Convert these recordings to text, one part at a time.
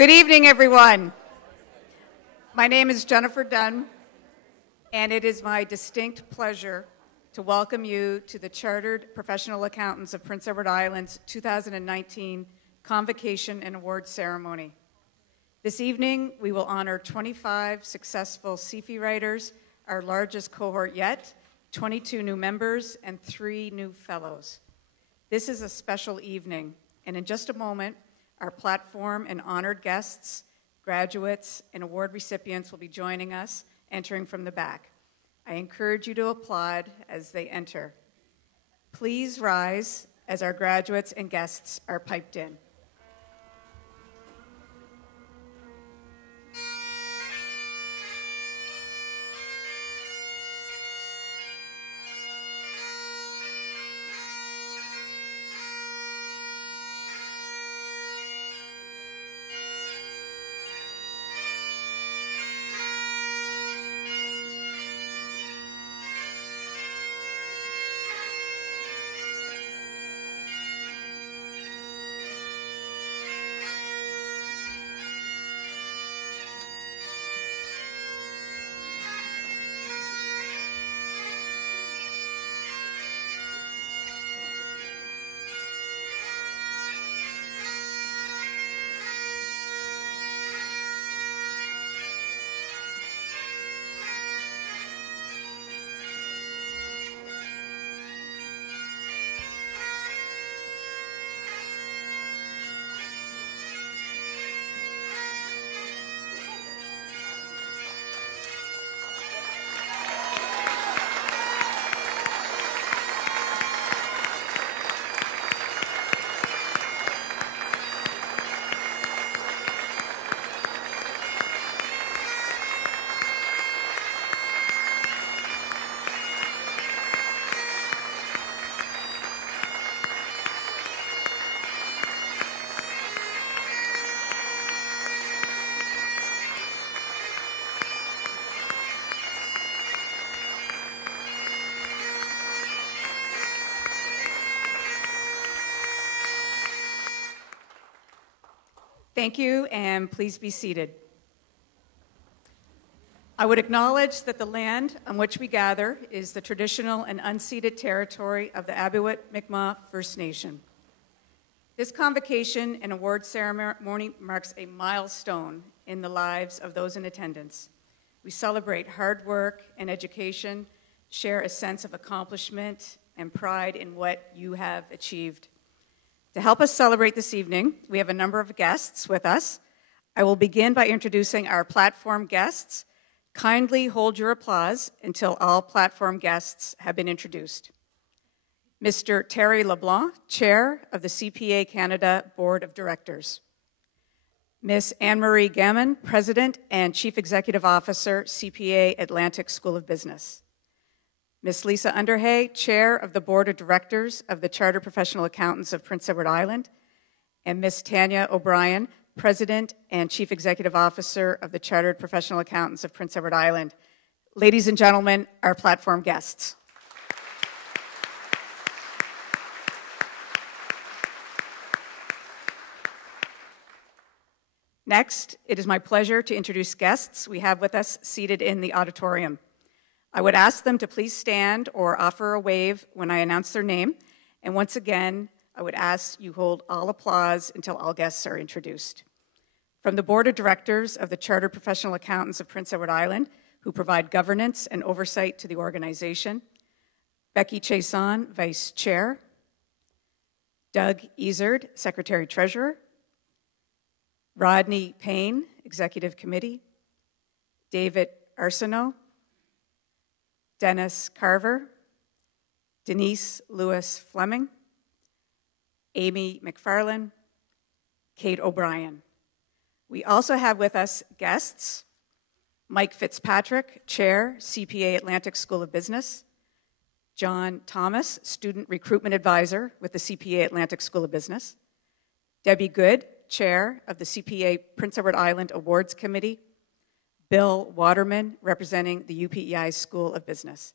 Good evening, everyone. My name is Jennifer Dunn, and it is my distinct pleasure to welcome you to the Chartered Professional Accountants of Prince Edward Island's 2019 Convocation and Awards Ceremony. This evening, we will honor 25 successful CPA writers, our largest cohort yet, 22 new members, and 3 new fellows. This is a special evening, and in just a moment, our platform and honored guests, graduates, and award recipients will be joining us, entering from the back. I encourage you to applaud as they enter. Please rise as our graduates and guests are piped in. Thank you, and please be seated. I would acknowledge that the land on which we gather is the traditional and unceded territory of the Abiwit-Mi'kmaq First Nation. This convocation and award ceremony marks a milestone in the lives of those in attendance. We celebrate hard work and education, share a sense of accomplishment and pride in what you have achieved. To help us celebrate this evening, we have a number of guests with us. I will begin by introducing our platform guests. Kindly hold your applause until all platform guests have been introduced. Mr. Terry LeBlanc, Chair of the CPA Canada Board of Directors. Ms. Anne-Marie Gammon, President and Chief Executive Officer, CPA Atlantic School of Business. Ms. Lisa Underhay, Chair of the Board of Directors of the Chartered Professional Accountants of Prince Edward Island, and Ms. Tanya O'Brien, President and Chief Executive Officer of the Chartered Professional Accountants of Prince Edward Island. Ladies and gentlemen, our platform guests. Next, it is my pleasure to introduce guests we have with us seated in the auditorium. I would ask them to please stand or offer a wave when I announce their name. And once again, I would ask you hold all applause until all guests are introduced. From the Board of Directors of the Chartered Professional Accountants of Prince Edward Island, who provide governance and oversight to the organization, Becky Chason, Vice Chair, Doug Ezard, Secretary-Treasurer, Rodney Payne, Executive Committee, David Arsenault, Dennis Carver, Denise Lewis-Fleming, Amy McFarlane, Kate O'Brien. We also have with us guests, Mike Fitzpatrick, Chair, CPA Atlantic School of Business, John Thomas, Student Recruitment Advisor with the CPA Atlantic School of Business, Debbie Good, Chair of the CPA Prince Edward Island Awards Committee, Bill Waterman, representing the UPEI School of Business.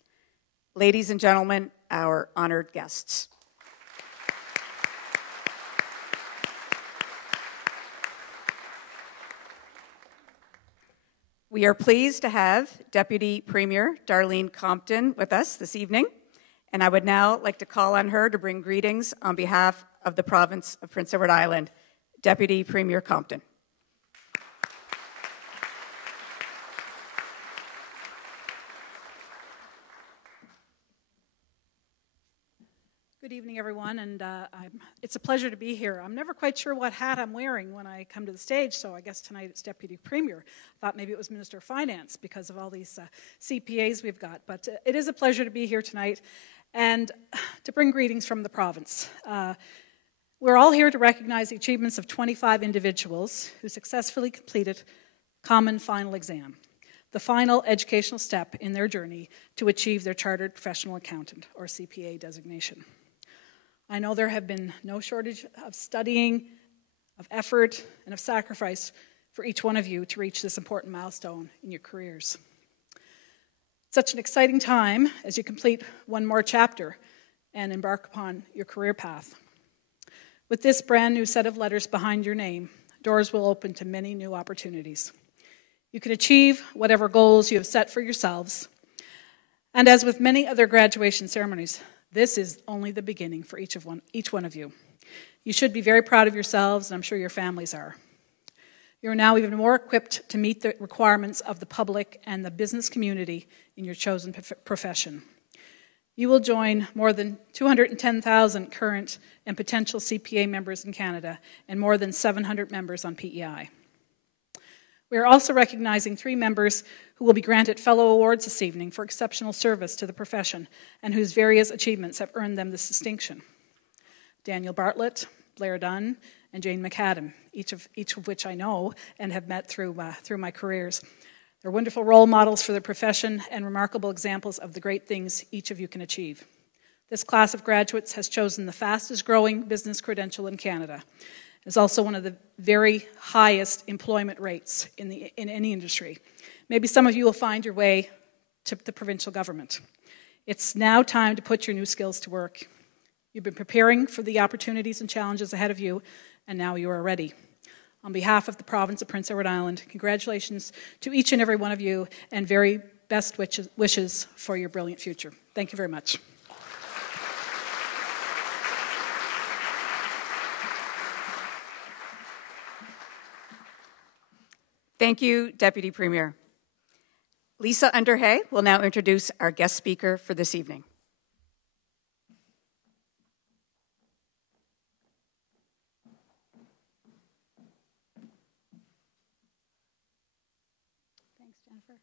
Ladies and gentlemen, our honored guests. We are pleased to have Deputy Premier Darlene Compton with us this evening, and I would now like to call on her to bring greetings on behalf of the province of Prince Edward Island. Deputy Premier Compton. Good evening, everyone, and it's a pleasure to be here. I'm never quite sure what hat I'm wearing when I come to the stage, so I guess tonight it's Deputy Premier. I thought maybe it was Minister of Finance because of all these CPAs we've got, but it is a pleasure to be here tonight and to bring greetings from the province. We're all here to recognize the achievements of 25 individuals who successfully completed Common Final Exam, the final educational step in their journey to achieve their Chartered Professional Accountant, or CPA designation. I know there have been no shortage of studying, of effort, and of sacrifice for each one of you to reach this important milestone in your careers. Such an exciting time as you complete one more chapter and embark upon your career path. With this brand new set of letters behind your name, doors will open to many new opportunities. You can achieve whatever goals you have set for yourselves. And as with many other graduation ceremonies, this is only the beginning for each one of you. You should be very proud of yourselves, and I'm sure your families are. You're now even more equipped to meet the requirements of the public and the business community in your chosen profession. You will join more than 210,000 current and potential CPA members in Canada and more than 700 members on PEI. We are also recognizing 3 members who will be granted fellow awards this evening for exceptional service to the profession and whose various achievements have earned them this distinction. Daniel Bartlett, Blair Dunn, and Jane McAdam, each of which I know and have met through my careers. They're wonderful role models for the profession and remarkable examples of the great things each of you can achieve. This class of graduates has chosen the fastest growing business credential in Canada. It's also one of the very highest employment rates in any industry. Maybe some of you will find your way to the provincial government. It's now time to put your new skills to work. You've been preparing for the opportunities and challenges ahead of you, and now you are ready. On behalf of the province of Prince Edward Island, congratulations to each and every one of you, and very best wishes for your brilliant future. Thank you very much. Thank you, Deputy Premier. Lisa Underhay will now introduce our guest speaker for this evening. Thanks, Jennifer.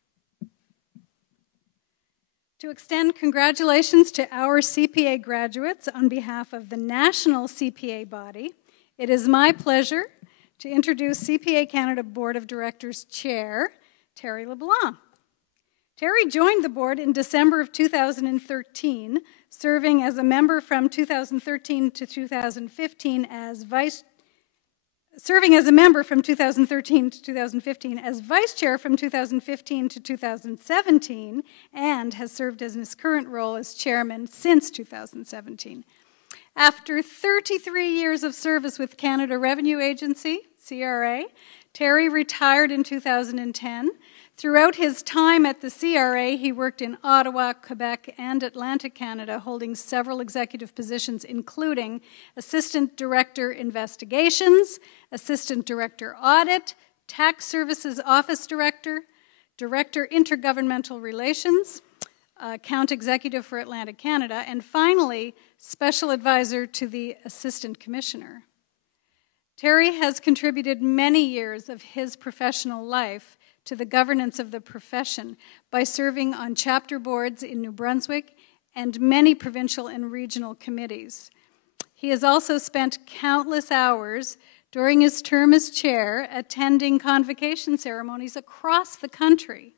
To extend congratulations to our CPA graduates on behalf of the national CPA body, it is my pleasure to introduce CPA Canada Board of Directors Chair, Terry LeBlanc. Terry joined the board in December of 2013, serving as a member from 2013 to 2015 as vice chair from 2015 to 2017, and has served in his current role as chairman since 2017. After 33 years of service with Canada Revenue Agency, CRA, Terry retired in 2010. Throughout his time at the CRA, he worked in Ottawa, Quebec, and Atlantic Canada, holding several executive positions, including Assistant Director Investigations, Assistant Director Audit, Tax Services Office Director, Director Intergovernmental Relations, Account Executive for Atlantic Canada, and finally, Special Advisor to the Assistant Commissioner. Terry has contributed many years of his professional life to the governance of the profession by serving on chapter boards in New Brunswick and many provincial and regional committees. He has also spent countless hours during his term as chair attending convocation ceremonies across the country.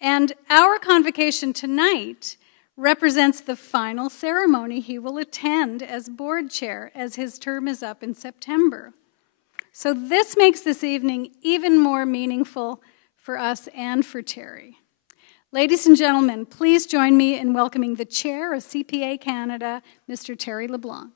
And our convocation tonight represents the final ceremony he will attend as board chair as his term is up in September. So this makes this evening even more meaningful for us and for Terry. Ladies and gentlemen, please join me in welcoming the chair of CPA Canada, Mr. Terry LeBlanc.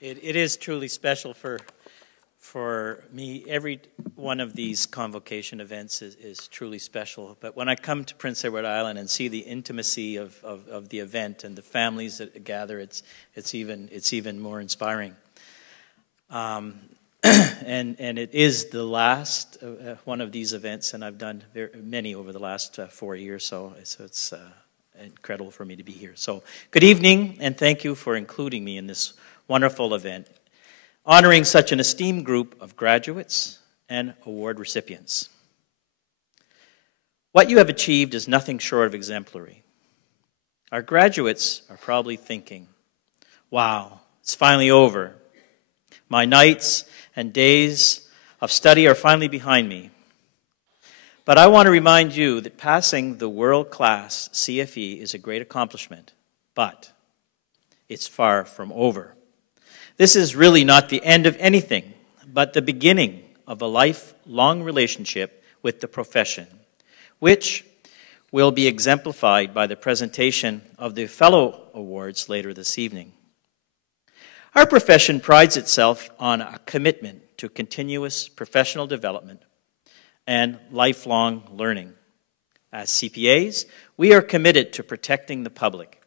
It is truly special for me. Every one of these convocation events is truly special. But when I come to Prince Edward Island and see the intimacy of the event and the families that gather, it's even more inspiring. And it is the last one of these events, and I've done many over the last 4 years, so it's incredible for me to be here. So good evening, and thank you for including me in this wonderful event, honoring such an esteemed group of graduates and award recipients. What you have achieved is nothing short of exemplary. Our graduates are probably thinking, wow, it's finally over. My nights and days of study are finally behind me. But I want to remind you that passing the world-class CFE is a great accomplishment, but it's far from over. This is really not the end of anything, but the beginning of a lifelong relationship with the profession, which will be exemplified by the presentation of the Fellow Awards later this evening. Our profession prides itself on a commitment to continuous professional development and lifelong learning. As CPAs, we are committed to protecting the public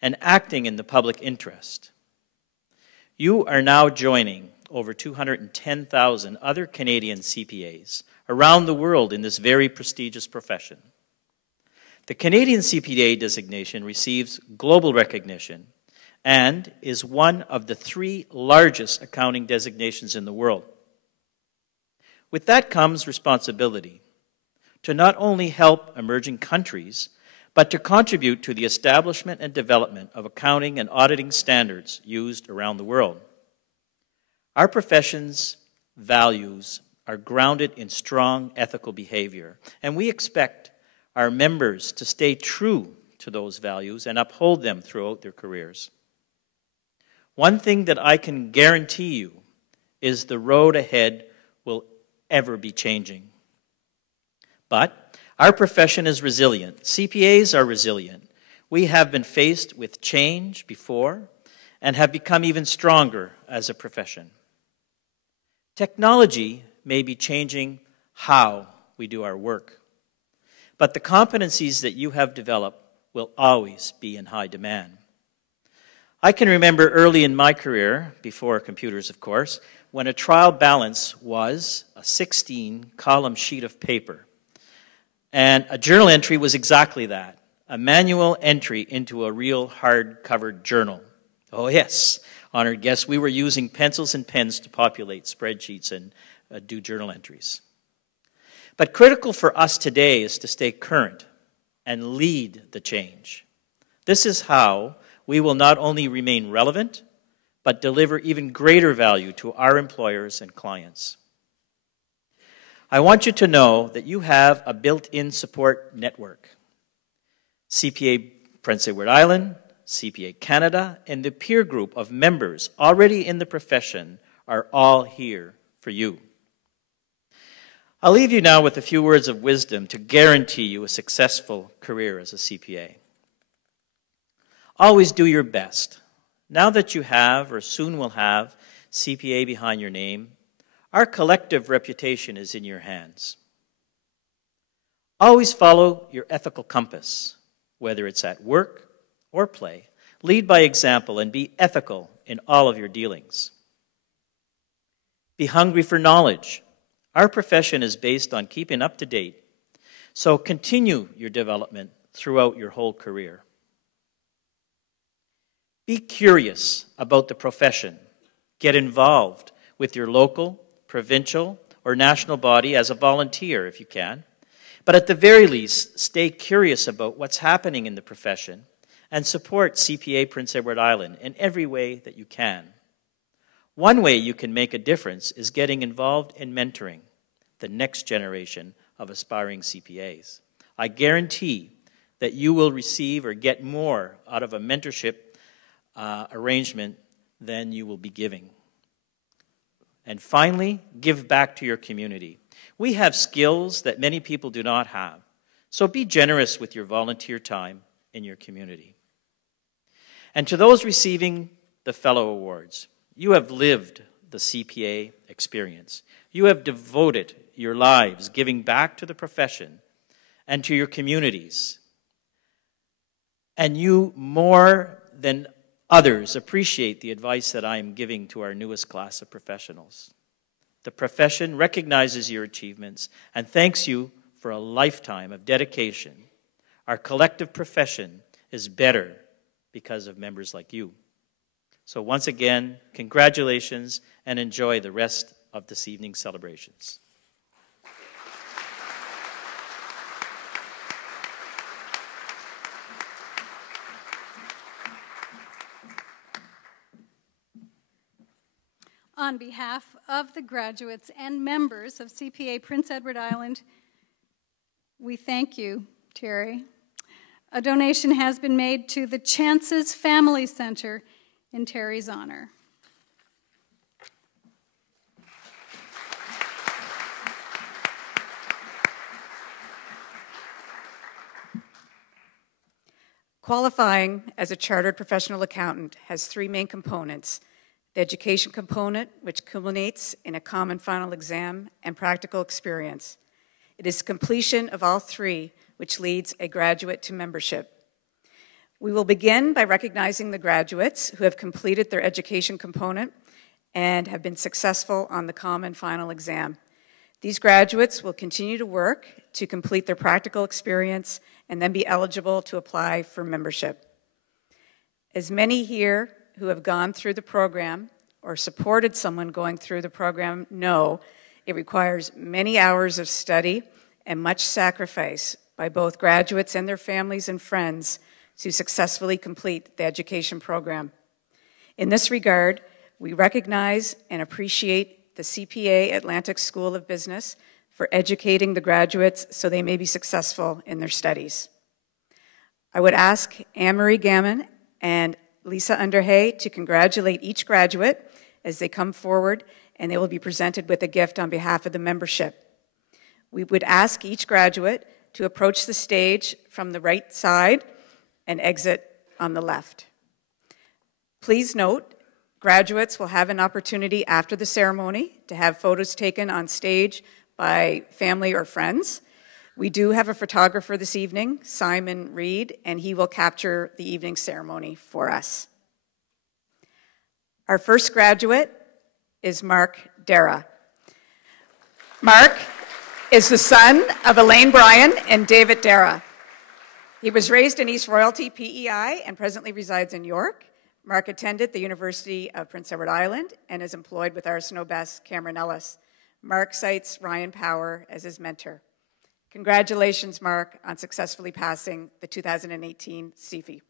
and acting in the public interest. You are now joining over 210,000 other Canadian CPAs around the world in this very prestigious profession. The Canadian CPA designation receives global recognition and is one of the 3 largest accounting designations in the world. With that comes responsibility to not only help emerging countries, but to contribute to the establishment and development of accounting and auditing standards used around the world. Our profession's values are grounded in strong ethical behavior, and we expect our members to stay true to those values and uphold them throughout their careers. One thing that I can guarantee you is the road ahead will ever be changing. But our profession is resilient. CPAs are resilient. We have been faced with change before and have become even stronger as a profession. Technology may be changing how we do our work, but the competencies that you have developed will always be in high demand. I can remember early in my career, before computers of course, when a trial balance was a 16-column sheet of paper. And a journal entry was exactly that, a manual entry into a real hard-covered journal. Oh yes, honored guests, we were using pencils and pens to populate spreadsheets and do journal entries. But critical for us today is to stay current and lead the change. This is how we will not only remain relevant, but deliver even greater value to our employers and clients. I want you to know that you have a built-in support network. CPA Prince Edward Island, CPA Canada, and the peer group of members already in the profession are all here for you. I'll leave you now with a few words of wisdom to guarantee you a successful career as a CPA. Always do your best. Now that you have, or soon will have, CPA behind your name, our collective reputation is in your hands. Always follow your ethical compass, whether it's at work or play. Lead by example and be ethical in all of your dealings. Be hungry for knowledge. Our profession is based on keeping up to date, so continue your development throughout your whole career. Be curious about the profession. Get involved with your local, provincial, or national body as a volunteer if you can. But at the very least, stay curious about what's happening in the profession and support CPA Prince Edward Island in every way that you can. One way you can make a difference is getting involved in mentoring the next generation of aspiring CPAs. I guarantee that you will receive or get more out of a mentorship arrangement than you will be giving. And finally, give back to your community. We have skills that many people do not have, so be generous with your volunteer time in your community. And to those receiving the Fellow Awards, You have lived the CPA experience. You have devoted your lives giving back to the profession and to your communities. And you, more than others, appreciate the advice that I am giving to our newest class of professionals. The profession recognizes your achievements and thanks you for a lifetime of dedication. Our collective profession is better because of members like you. So once again, congratulations and enjoy the rest of this evening's celebrations. On behalf of the graduates and members of CPA Prince Edward Island, we thank you, Terry. A donation has been made to the Chances Family Center in Terry's honor. Qualifying as a chartered professional accountant has three main components: the education component, which culminates in a common final exam and practical experience. It is completion of all three which leads a graduate to membership. We will begin by recognizing the graduates who have completed their education component and have been successful on the common final exam. These graduates will continue to work to complete their practical experience and then be eligible to apply for membership. As many here who have gone through the program or supported someone going through the program know, it requires many hours of study and much sacrifice by both graduates and their families and friends to successfully complete the education program. In this regard, we recognize and appreciate the CPA Atlantic School of Business for educating the graduates so they may be successful in their studies. I would ask Anne-Marie Gammon and Lisa Underhay to congratulate each graduate as they come forward, and they will be presented with a gift on behalf of the membership. We would ask each graduate to approach the stage from the right side and exit on the left. Please note, graduates will have an opportunity after the ceremony to have photos taken on stage by family or friends. We do have a photographer this evening, Simon Reed, and he will capture the evening ceremony for us. Our first graduate is Mark Dara. Mark is the son of Elaine Bryan and David Dara. He was raised in East Royalty, PEI, and presently resides in York. Mark attended the University of Prince Edward Island and is employed with Arsenault Best Cameron Ellis. Mark cites Ryan Power as his mentor. Congratulations, Mark, on successfully passing the 2018 CFE.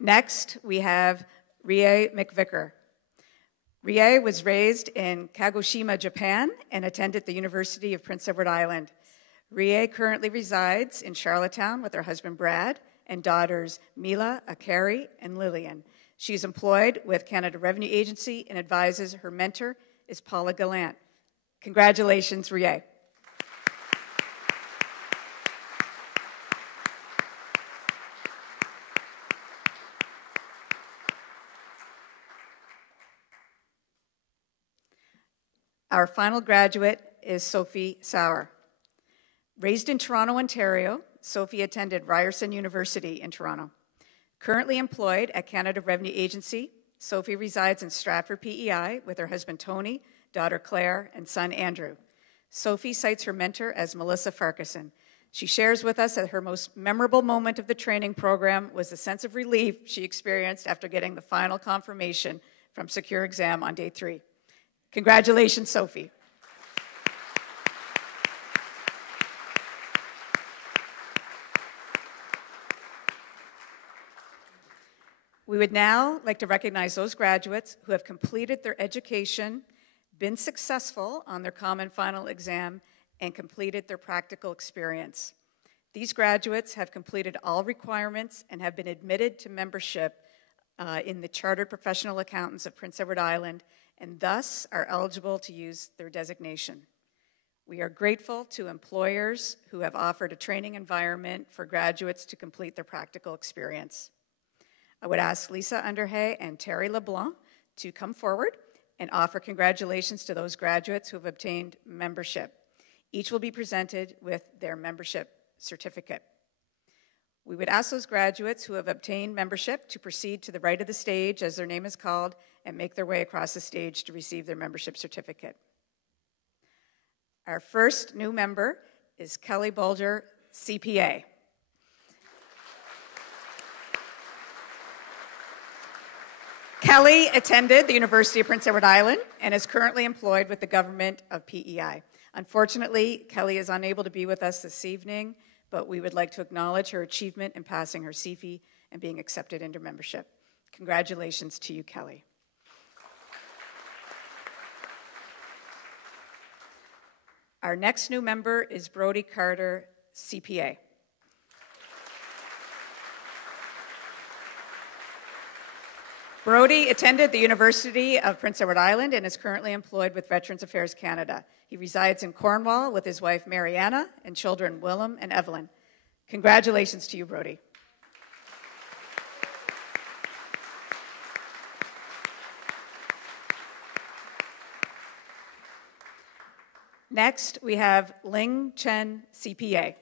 Next, we have Rie McVicker. Rie was raised in Kagoshima, Japan, and attended the University of Prince Edward Island. Rie currently resides in Charlottetown with her husband Brad and daughters Mila, Akari, and Lillian. She's employed with Canada Revenue Agency and advises her mentor is Paula Gallant. Congratulations, Rie. Our final graduate is Sophie Sauer. Raised in Toronto, Ontario, Sophie attended Ryerson University in Toronto. Currently employed at Canada Revenue Agency, Sophie resides in Stratford, PEI, with her husband Tony, daughter Claire, and son Andrew. Sophie cites her mentor as Melissa Farquharson. She shares with us that her most memorable moment of the training program was the sense of relief she experienced after getting the final confirmation from Secure Exam on day 3. Congratulations, Sophie. We would now like to recognize those graduates who have completed their education, been successful on their common final exam, and completed their practical experience. These graduates have completed all requirements and have been admitted to membership in the Chartered Professional Accountants of Prince Edward Island, and thus are eligible to use their designation. We are grateful to employers who have offered a training environment for graduates to complete their practical experience. I would ask Lisa Underhay and Terry LeBlanc to come forward and offer congratulations to those graduates who have obtained membership. Each will be presented with their membership certificate. We would ask those graduates who have obtained membership to proceed to the right of the stage as their name is called and make their way across the stage to receive their membership certificate. Our first new member is Kelly Bulger, CPA. Kelly attended the University of Prince Edward Island and is currently employed with the government of PEI. Unfortunately, Kelly is unable to be with us this evening, but we would like to acknowledge her achievement in passing her CFE and being accepted into membership. Congratulations to you, Kelly. Our next new member is Brody Carter, CPA. Brody attended the University of Prince Edward Island and is currently employed with Veterans Affairs Canada. He resides in Cornwall with his wife Mariana and children Willem and Evelyn. Congratulations to you, Brody. Next, we have Ling Chen, CPA.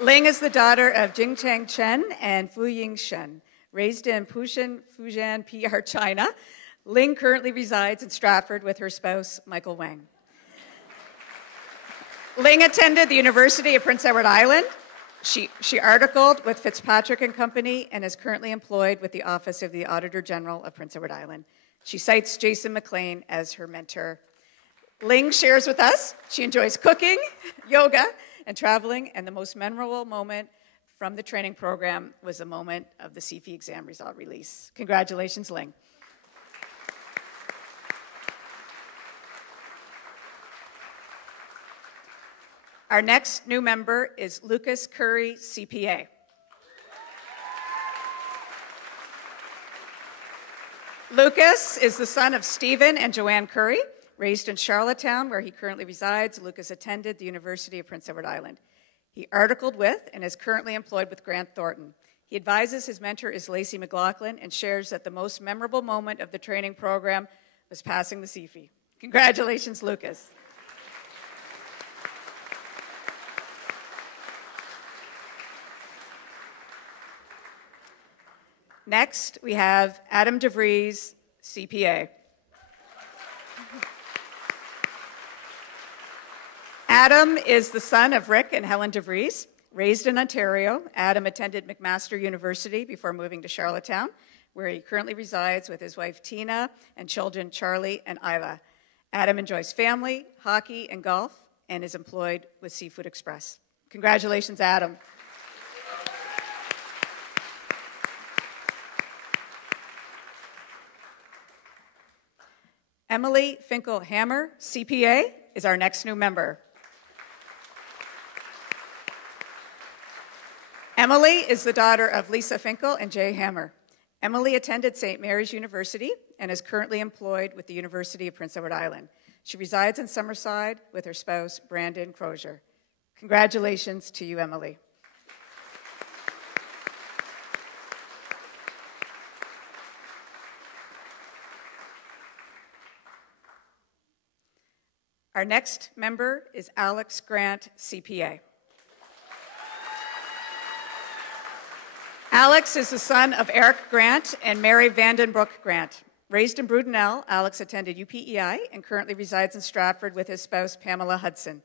Ling is the daughter of Jingcheng Chen and Fu Ying Shen. Raised in Pushan, Fujian, PR, China, Ling currently resides in Stratford with her spouse, Michael Wang. Ling attended the University of Prince Edward Island. She articled with Fitzpatrick and Company and is currently employed with the Office of the Auditor General of Prince Edward Island. She cites Jason McLean as her mentor. Ling shares with us she enjoys cooking, yoga, and traveling, and the most memorable moment from the training program was the moment of the CFE exam result release. Congratulations, Ling. Our next new member is Lucas Curry, CPA. Lucas is the son of Stephen and Joanne Curry. Raised in Charlottetown, where he currently resides, Lucas attended the University of Prince Edward Island. He articled with and is currently employed with Grant Thornton. He advises his mentor is Lacey McLaughlin and shares that the most memorable moment of the training program was passing the CFE. Congratulations, Lucas. Next, we have Adam DeVries, CPA. Adam is the son of Rick and Helen DeVries. Raised in Ontario, Adam attended McMaster University before moving to Charlottetown, where he currently resides with his wife Tina and children Charlie and Isla. Adam enjoys family, hockey, and golf, and is employed with Seafood Express. Congratulations, Adam. Emily Finkel-Hammer, CPA, is our next new member. Emily is the daughter of Lisa Finkel and Jay Hammer. Emily attended St. Mary's University and is currently employed with the University of Prince Edward Island. She resides in Summerside with her spouse, Brandon Crozier. Congratulations to you, Emily. Our next member is Alex Grant, CPA. Alex is the son of Eric Grant and Mary Vandenbroek Grant. Raised in Brudenell, Alex attended UPEI and currently resides in Stratford with his spouse, Pamela Hudson.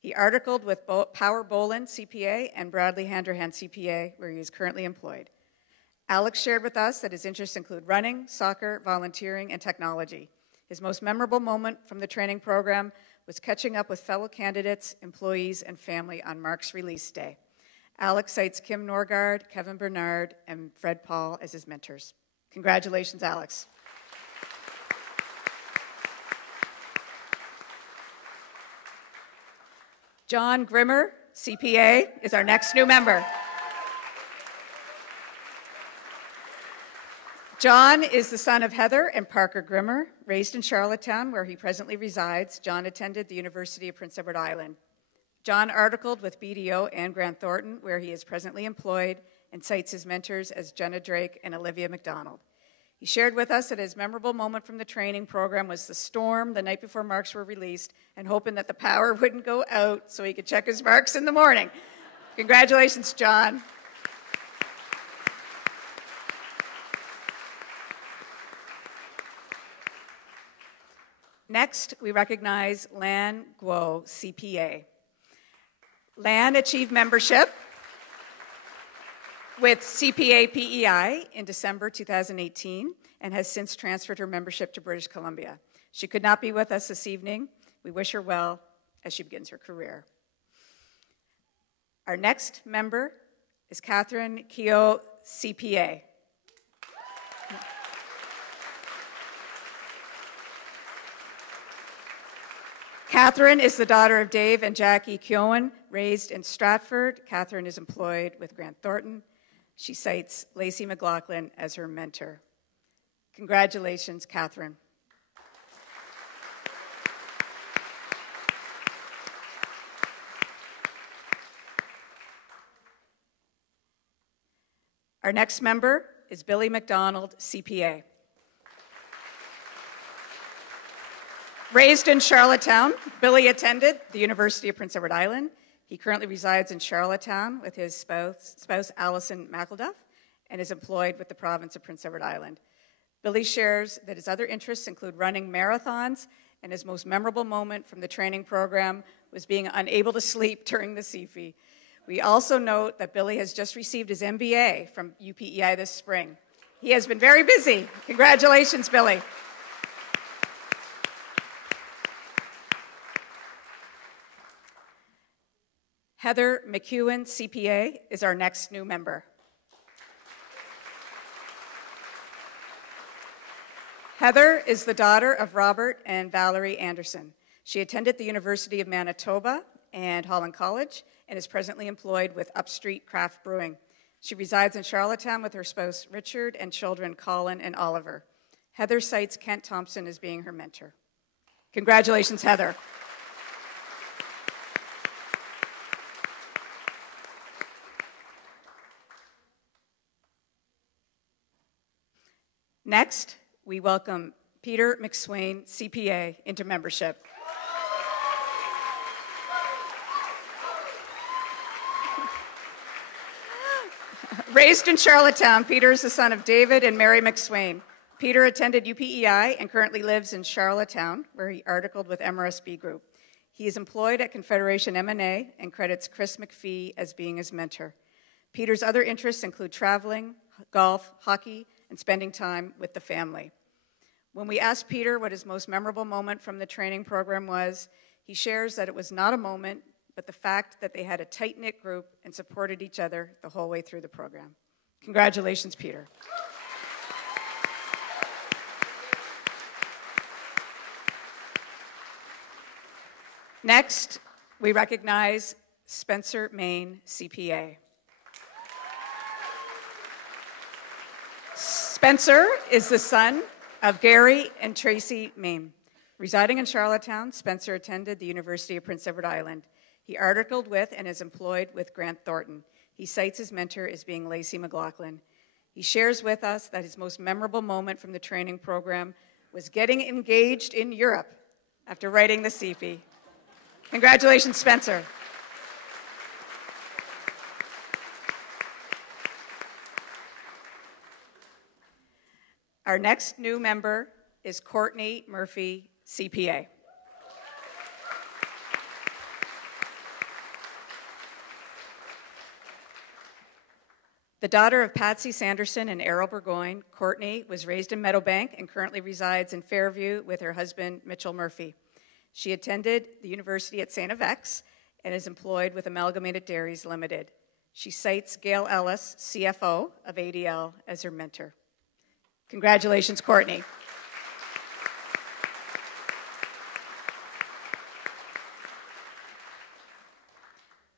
He articled with Power Boland, CPA, and Bradley Handrahan, CPA, where he is currently employed. Alex shared with us that his interests include running, soccer, volunteering, and technology. His most memorable moment from the training program was catching up with fellow candidates, employees, and family on Mark's release day. Alex cites Kim Norgard, Kevin Bernard, and Fred Paul as his mentors. Congratulations, Alex. John Grimmer, CPA, is our next new member. John is the son of Heather and Parker Grimmer. Raised in Charlottetown, where he presently resides, John attended the University of Prince Edward Island. John articled with BDO and Grant Thornton, where he is presently employed, and cites his mentors as Jenna Drake and Olivia McDonald. He shared with us that his memorable moment from the training program was the storm the night before marks were released and hoping that the power wouldn't go out so he could check his marks in the morning. Congratulations, John. Next, we recognize Lan Guo, CPA. Lan achieved membership with CPA PEI in December 2018 and has since transferred her membership to British Columbia. She could not be with us this evening. We wish her well as she begins her career. Our next member is Catherine Keogh, CPA. Catherine is the daughter of Dave and Jackie Keown, raised in Stratford. Catherine is employed with Grant Thornton. She cites Lacey McLaughlin as her mentor. Congratulations, Catherine. Our next member is Billy McDonald, CPA. Raised in Charlottetown, Billy attended the University of Prince Edward Island. He currently resides in Charlottetown with his spouse Alison McElduff, and is employed with the province of Prince Edward Island. Billy shares that his other interests include running marathons, and his most memorable moment from the training program was being unable to sleep during the CFE. We also note that Billy has just received his MBA from UPEI this spring. He has been very busy. Congratulations, Billy. Heather McEwen, CPA, is our next new member. Heather is the daughter of Robert and Valerie Anderson. She attended the University of Manitoba and Holland College and is presently employed with Upstreet Craft Brewing. She resides in Charlottetown with her spouse Richard and children Colin and Oliver. Heather cites Kent Thompson as being her mentor. Congratulations, Heather. Next, we welcome Peter McSwain, CPA, into membership. Raised in Charlottetown, Peter is the son of David and Mary McSwain. Peter attended UPEI and currently lives in Charlottetown, where he articled with MRSB Group. He is employed at Confederation M&A and credits Chris McPhee as being his mentor. Peter's other interests include traveling, golf, hockey, and spending time with the family. When we asked Peter what his most memorable moment from the training program was, he shares that it was not a moment, but the fact that they had a tight-knit group and supported each other the whole way through the program. Congratulations, Peter. Next, we recognize Spencer Main, CPA. Spencer is the son of Gary and Tracy Main. Residing in Charlottetown, Spencer attended the University of Prince Edward Island. He articled with and is employed with Grant Thornton. He cites his mentor as being Lacey McLaughlin. He shares with us that his most memorable moment from the training program was getting engaged in Europe after writing the CFE. Congratulations, Spencer. Our next new member is Courtney Murphy, CPA. The daughter of Patsy Sanderson and Errol Burgoyne, Courtney was raised in Meadowbank and currently resides in Fairview with her husband, Mitchell Murphy. She attended the University at St. FX and is employed with Amalgamated Dairies Limited. She cites Gail Ellis, CFO of ADL, as her mentor. Congratulations, Courtney.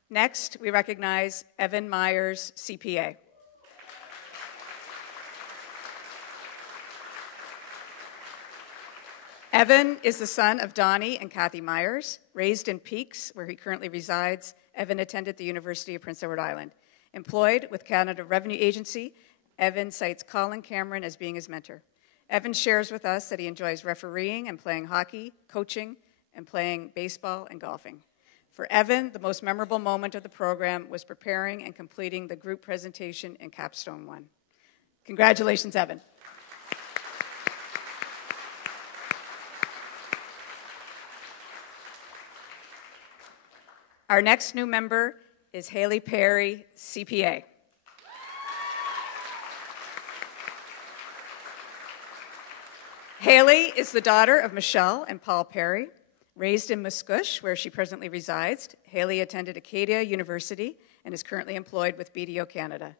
Next, we recognize Evan Myers, CPA. Evan is the son of Donnie and Kathy Myers. Raised in Peaks, where he currently resides, Evan attended the University of Prince Edward Island. Employed with Canada Revenue Agency, Evan cites Colin Cameron as being his mentor. Evan shares with us that he enjoys refereeing and playing hockey, coaching, and playing baseball and golfing. For Evan, the most memorable moment of the program was preparing and completing the group presentation in Capstone 1. Congratulations, Evan. Our next new member is Haley Perry, CPA. Haley is the daughter of Michelle and Paul Perry. Raised in Musqueam, where she presently resides, Haley attended Acadia University and is currently employed with BDO Canada.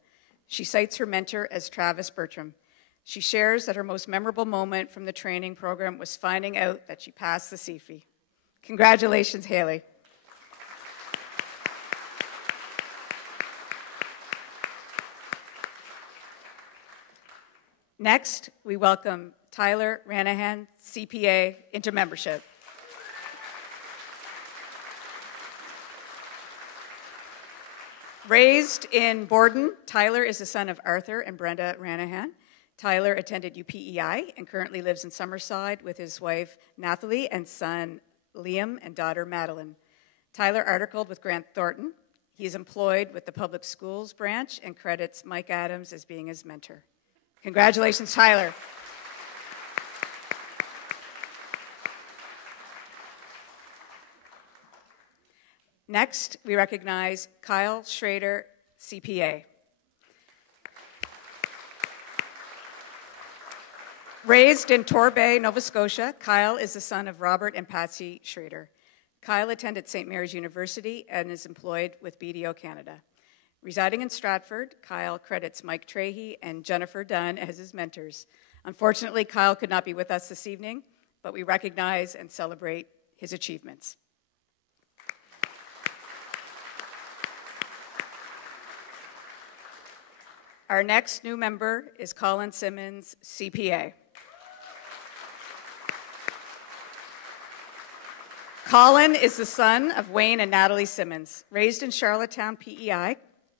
She cites her mentor as Travis Bertram. She shares that her most memorable moment from the training program was finding out that she passed the CFE. Congratulations, Haley. Next, we welcome Tyler Ranahan, CPA, into membership. Raised in Borden, Tyler is the son of Arthur and Brenda Ranahan. Tyler attended UPEI and currently lives in Summerside with his wife Nathalie and son Liam and daughter Madeline. Tyler articled with Grant Thornton. He is employed with the Public Schools branch and credits Mike Adams as being his mentor. Congratulations, Tyler. Next, we recognize Kyle Schrader, CPA. Raised in Torbay, Nova Scotia, Kyle is the son of Robert and Patsy Schrader. Kyle attended St. Mary's University and is employed with BDO Canada. Residing in Stratford, Kyle credits Mike Trahey and Jennifer Dunn as his mentors. Unfortunately, Kyle could not be with us this evening, but we recognize and celebrate his achievements. Our next new member is Colin Simmons, CPA. Colin is the son of Wayne and Natalie Simmons. Raised in Charlottetown, PEI,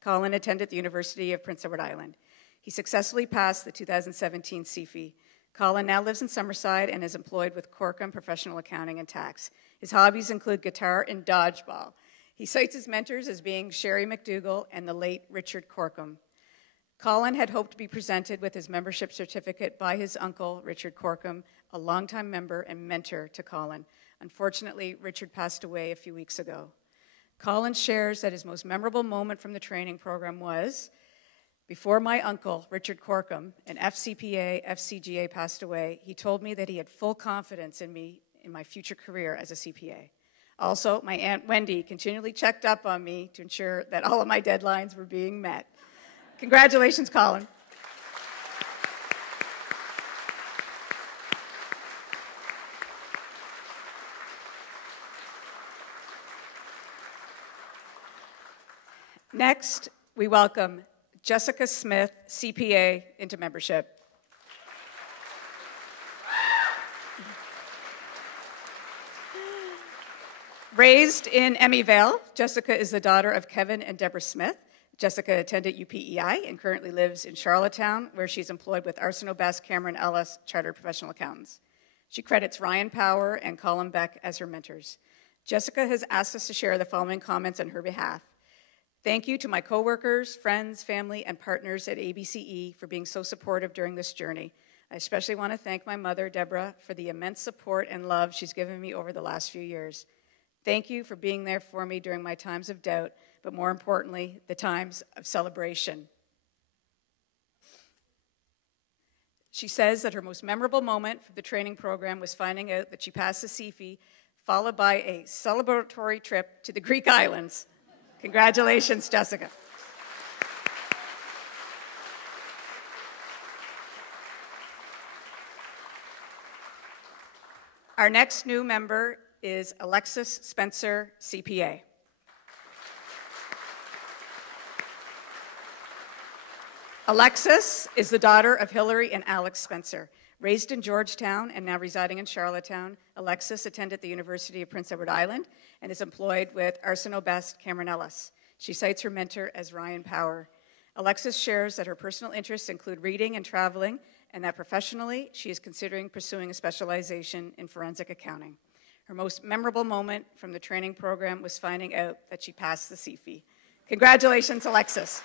Colin attended the University of Prince Edward Island. He successfully passed the 2017 CFE. Colin now lives in Summerside and is employed with Corcom Professional Accounting and Tax. His hobbies include guitar and dodgeball. He cites his mentors as being Sherry McDougall and the late Richard Corcom. Colin had hoped to be presented with his membership certificate by his uncle, Richard Corcom, a longtime member and mentor to Colin. Unfortunately, Richard passed away a few weeks ago. Colin shares that his most memorable moment from the training program was, before my uncle, Richard Corcom, an FCPA, FCGA, passed away, he told me that he had full confidence in me in my future career as a CPA. Also, my Aunt Wendy continually checked up on me to ensure that all of my deadlines were being met. Congratulations, Colin. Next, we welcome Jessica Smith, CPA, into membership. Raised in Emmyvale, Jessica is the daughter of Kevin and Deborah Smith. Jessica attended UPEI and currently lives in Charlottetown, where she's employed with Arsenault Best Cameron Ellis Chartered Professional Accountants. She credits Ryan Power and Colin Beck as her mentors. Jessica has asked us to share the following comments on her behalf. Thank you to my coworkers, friends, family, and partners at ABCE for being so supportive during this journey. I especially want to thank my mother, Deborah, for the immense support and love she's given me over the last few years. Thank you for being there for me during my times of doubt, but more importantly, the times of celebration. She says that her most memorable moment for the training program was finding out that she passed the CFE, followed by a celebratory trip to the Greek islands. Congratulations, Jessica. Our next new member is Alexis Spencer, CPA. Alexis is the daughter of Hillary and Alex Spencer. Raised in Georgetown and now residing in Charlottetown, Alexis attended the University of Prince Edward Island and is employed with Arsenal Best Cameron Ellis. She cites her mentor as Ryan Power. Alexis shares that her personal interests include reading and traveling, and that professionally, she is considering pursuing a specialization in forensic accounting. Her most memorable moment from the training program was finding out that she passed the CFE. Congratulations, Alexis.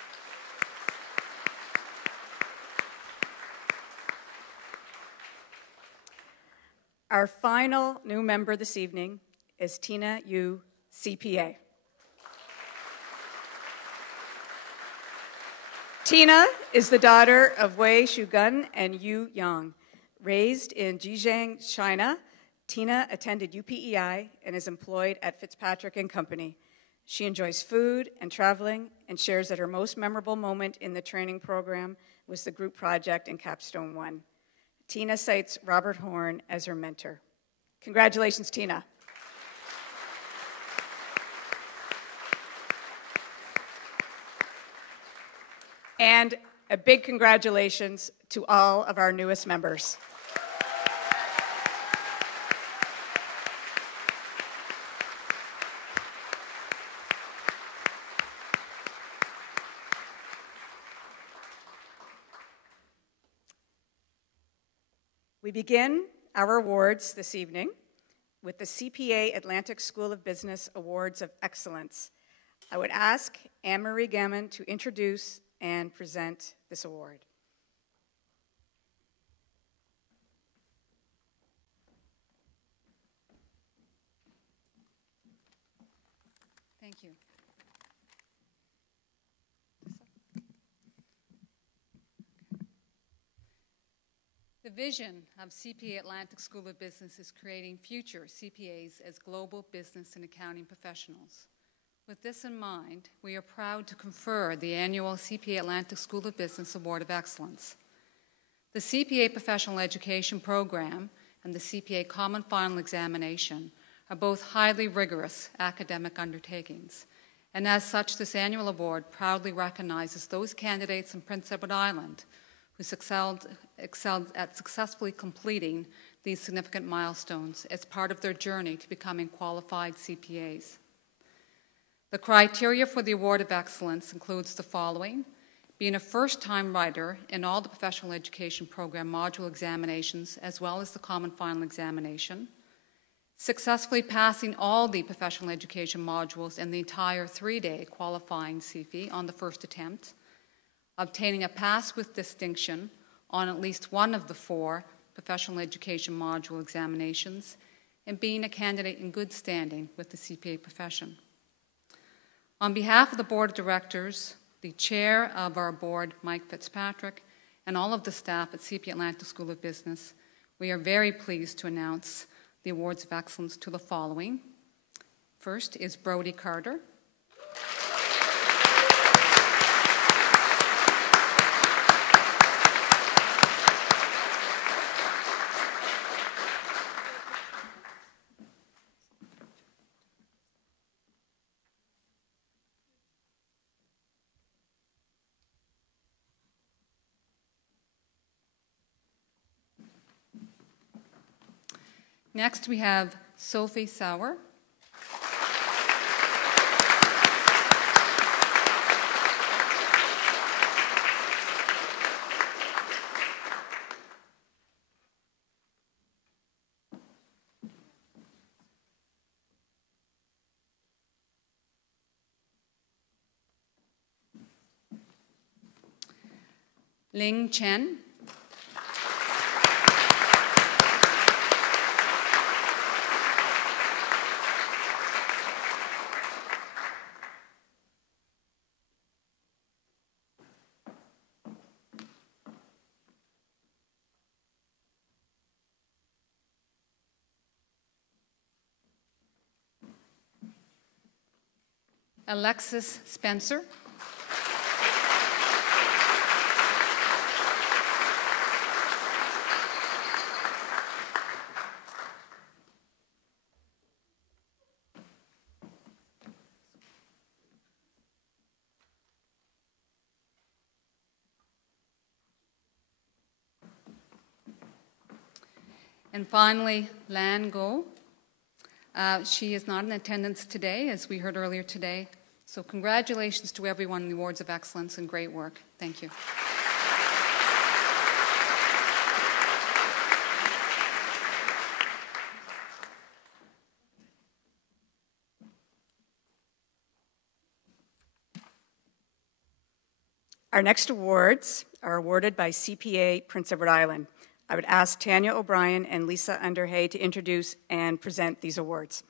Our final new member this evening is Tina Yu, CPA. Tina is the daughter of Wei Shugun and Yu Yang. Raised in Zhejiang, China, Tina attended UPEI and is employed at Fitzpatrick and Company. She enjoys food and traveling and shares that her most memorable moment in the training program was the group project in Capstone 1. Tina cites Robert Horn as her mentor. Congratulations, Tina. And a big congratulations to all of our newest members. We begin our awards this evening with the CPA Atlantic School of Business Awards of Excellence. I would ask Anne-Marie Gammon to introduce and present this award. Thank you. The vision of CPA Atlantic School of Business is creating future CPAs as global business and accounting professionals. With this in mind, we are proud to confer the annual CPA Atlantic School of Business Award of Excellence. The CPA Professional Education Program and the CPA Common Final Examination are both highly rigorous academic undertakings, and as such, this annual award proudly recognizes those candidates in Prince Edward Island who excelled at successfully completing these significant milestones as part of their journey to becoming qualified CPAs. The criteria for the Award of Excellence includes the following: being a first-time writer in all the professional education program module examinations as well as the common final examination, successfully passing all the professional education modules in the entire 3-day qualifying CFE on the first attempt, obtaining a pass with distinction on at least one of the 4 professional education module examinations, and being a candidate in good standing with the CPA profession. On behalf of the Board of Directors, the Chair of our Board, Mike Fitzpatrick, and all of the staff at CPA Atlantic School of Business, we are very pleased to announce the Awards of Excellence to the following. First is Brody Carter. Next, we have Sophie Sauer. Ling Chen. Alexis Spencer. And finally, Lan Go. She is not in attendance today, as we heard earlier today. So congratulations to everyone in the Awards of Excellence and great work. Thank you. Our next awards are awarded by CPA Prince Edward Island. I would ask Tanya O'Brien and Lisa Underhay to introduce and present these awards.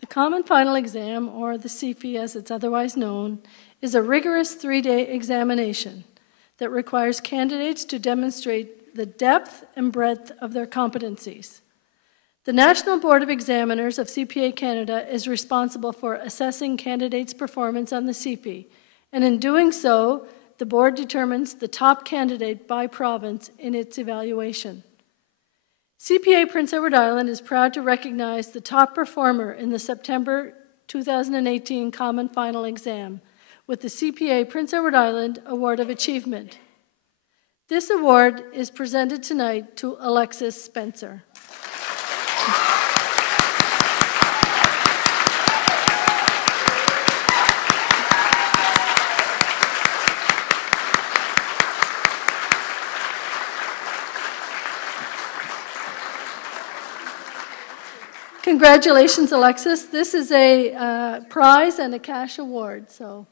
The Common Final Exam, or the CP as it's otherwise known, is a rigorous 3-day examination that requires candidates to demonstrate the depth and breadth of their competencies. The National Board of Examiners of CPA Canada is responsible for assessing candidates' performance on the CP, and in doing so, the board determines the top candidate by province in its evaluation. CPA Prince Edward Island is proud to recognize the top performer in the September 2018 Common Final Exam with the CPA Prince Edward Island Award of Achievement. This award is presented tonight to Alexis Spencer. Congratulations, Alexis. This is a prize and a cash award, so.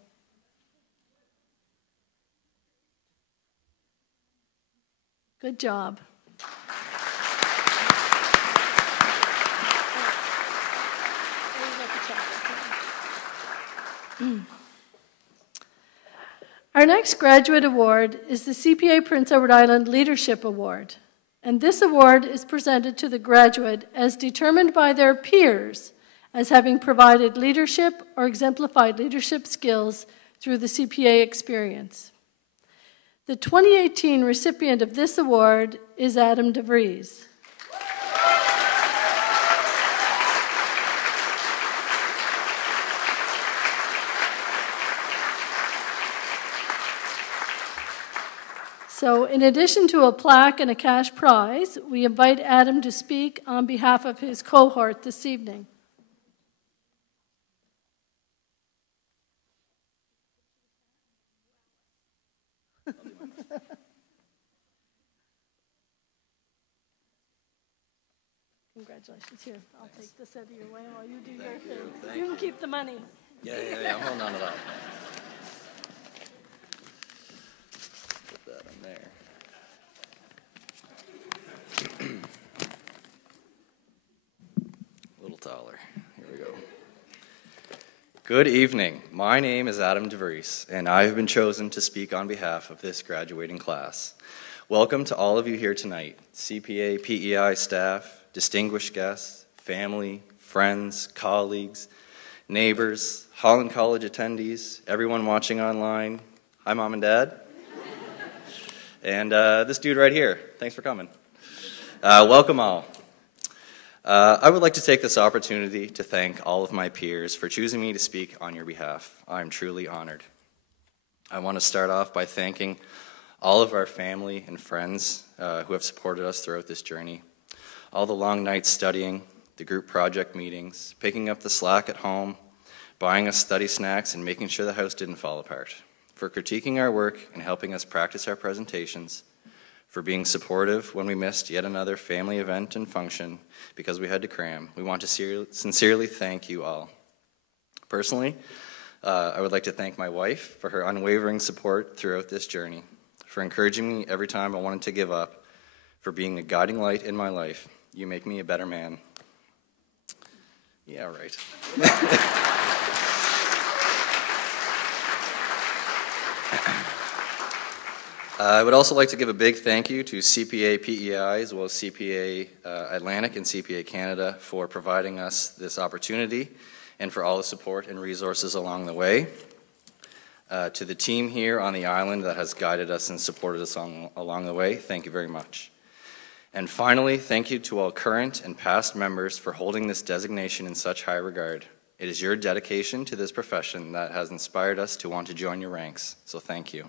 Good job. Our next graduate award is the CPA Prince Edward Island Leadership Award. And this award is presented to the graduate as determined by their peers as having provided leadership or exemplified leadership skills through the CPA experience. The 2018 recipient of this award is Adam DeVries. So in addition to a plaque and a cash prize, we invite Adam to speak on behalf of his cohort this evening. Congratulations. Here, I'll take this out of your way while you do your thing. You can keep the money. Yeah, I'm holding on to that. Put that in there. A little taller. Here we go. Good evening. My name is Adam DeVries, and I have been chosen to speak on behalf of this graduating class. Welcome to all of you here tonight, CPA, PEI staff, distinguished guests, family, friends, colleagues, neighbors, Holland College attendees, everyone watching online. Hi, Mom and Dad. And this dude right here. Thanks for coming. Welcome all. I would like to take this opportunity to thank all of my peers for choosing me to speak on your behalf. I'm truly honored. I want to start off by thanking all of our family and friends who have supported us throughout this journey. All the long nights studying, the group project meetings, picking up the slack at home, buying us study snacks, and making sure the house didn't fall apart. For critiquing our work and helping us practice our presentations, for being supportive when we missed yet another family event and function because we had to cram. We want to sincerely thank you all. Personally, I would like to thank my wife for her unwavering support throughout this journey, for encouraging me every time I wanted to give up, for being a guiding light in my life. You make me a better man. Yeah, right. I would also like to give a big thank you to CPA PEI as well as CPA Atlantic and CPA Canada for providing us this opportunity and for all the support and resources along the way. To the team here on the island that has guided us and supported us along the way, thank you very much. And finally, thank you to all current and past members for holding this designation in such high regard. It is your dedication to this profession that has inspired us to want to join your ranks, so thank you.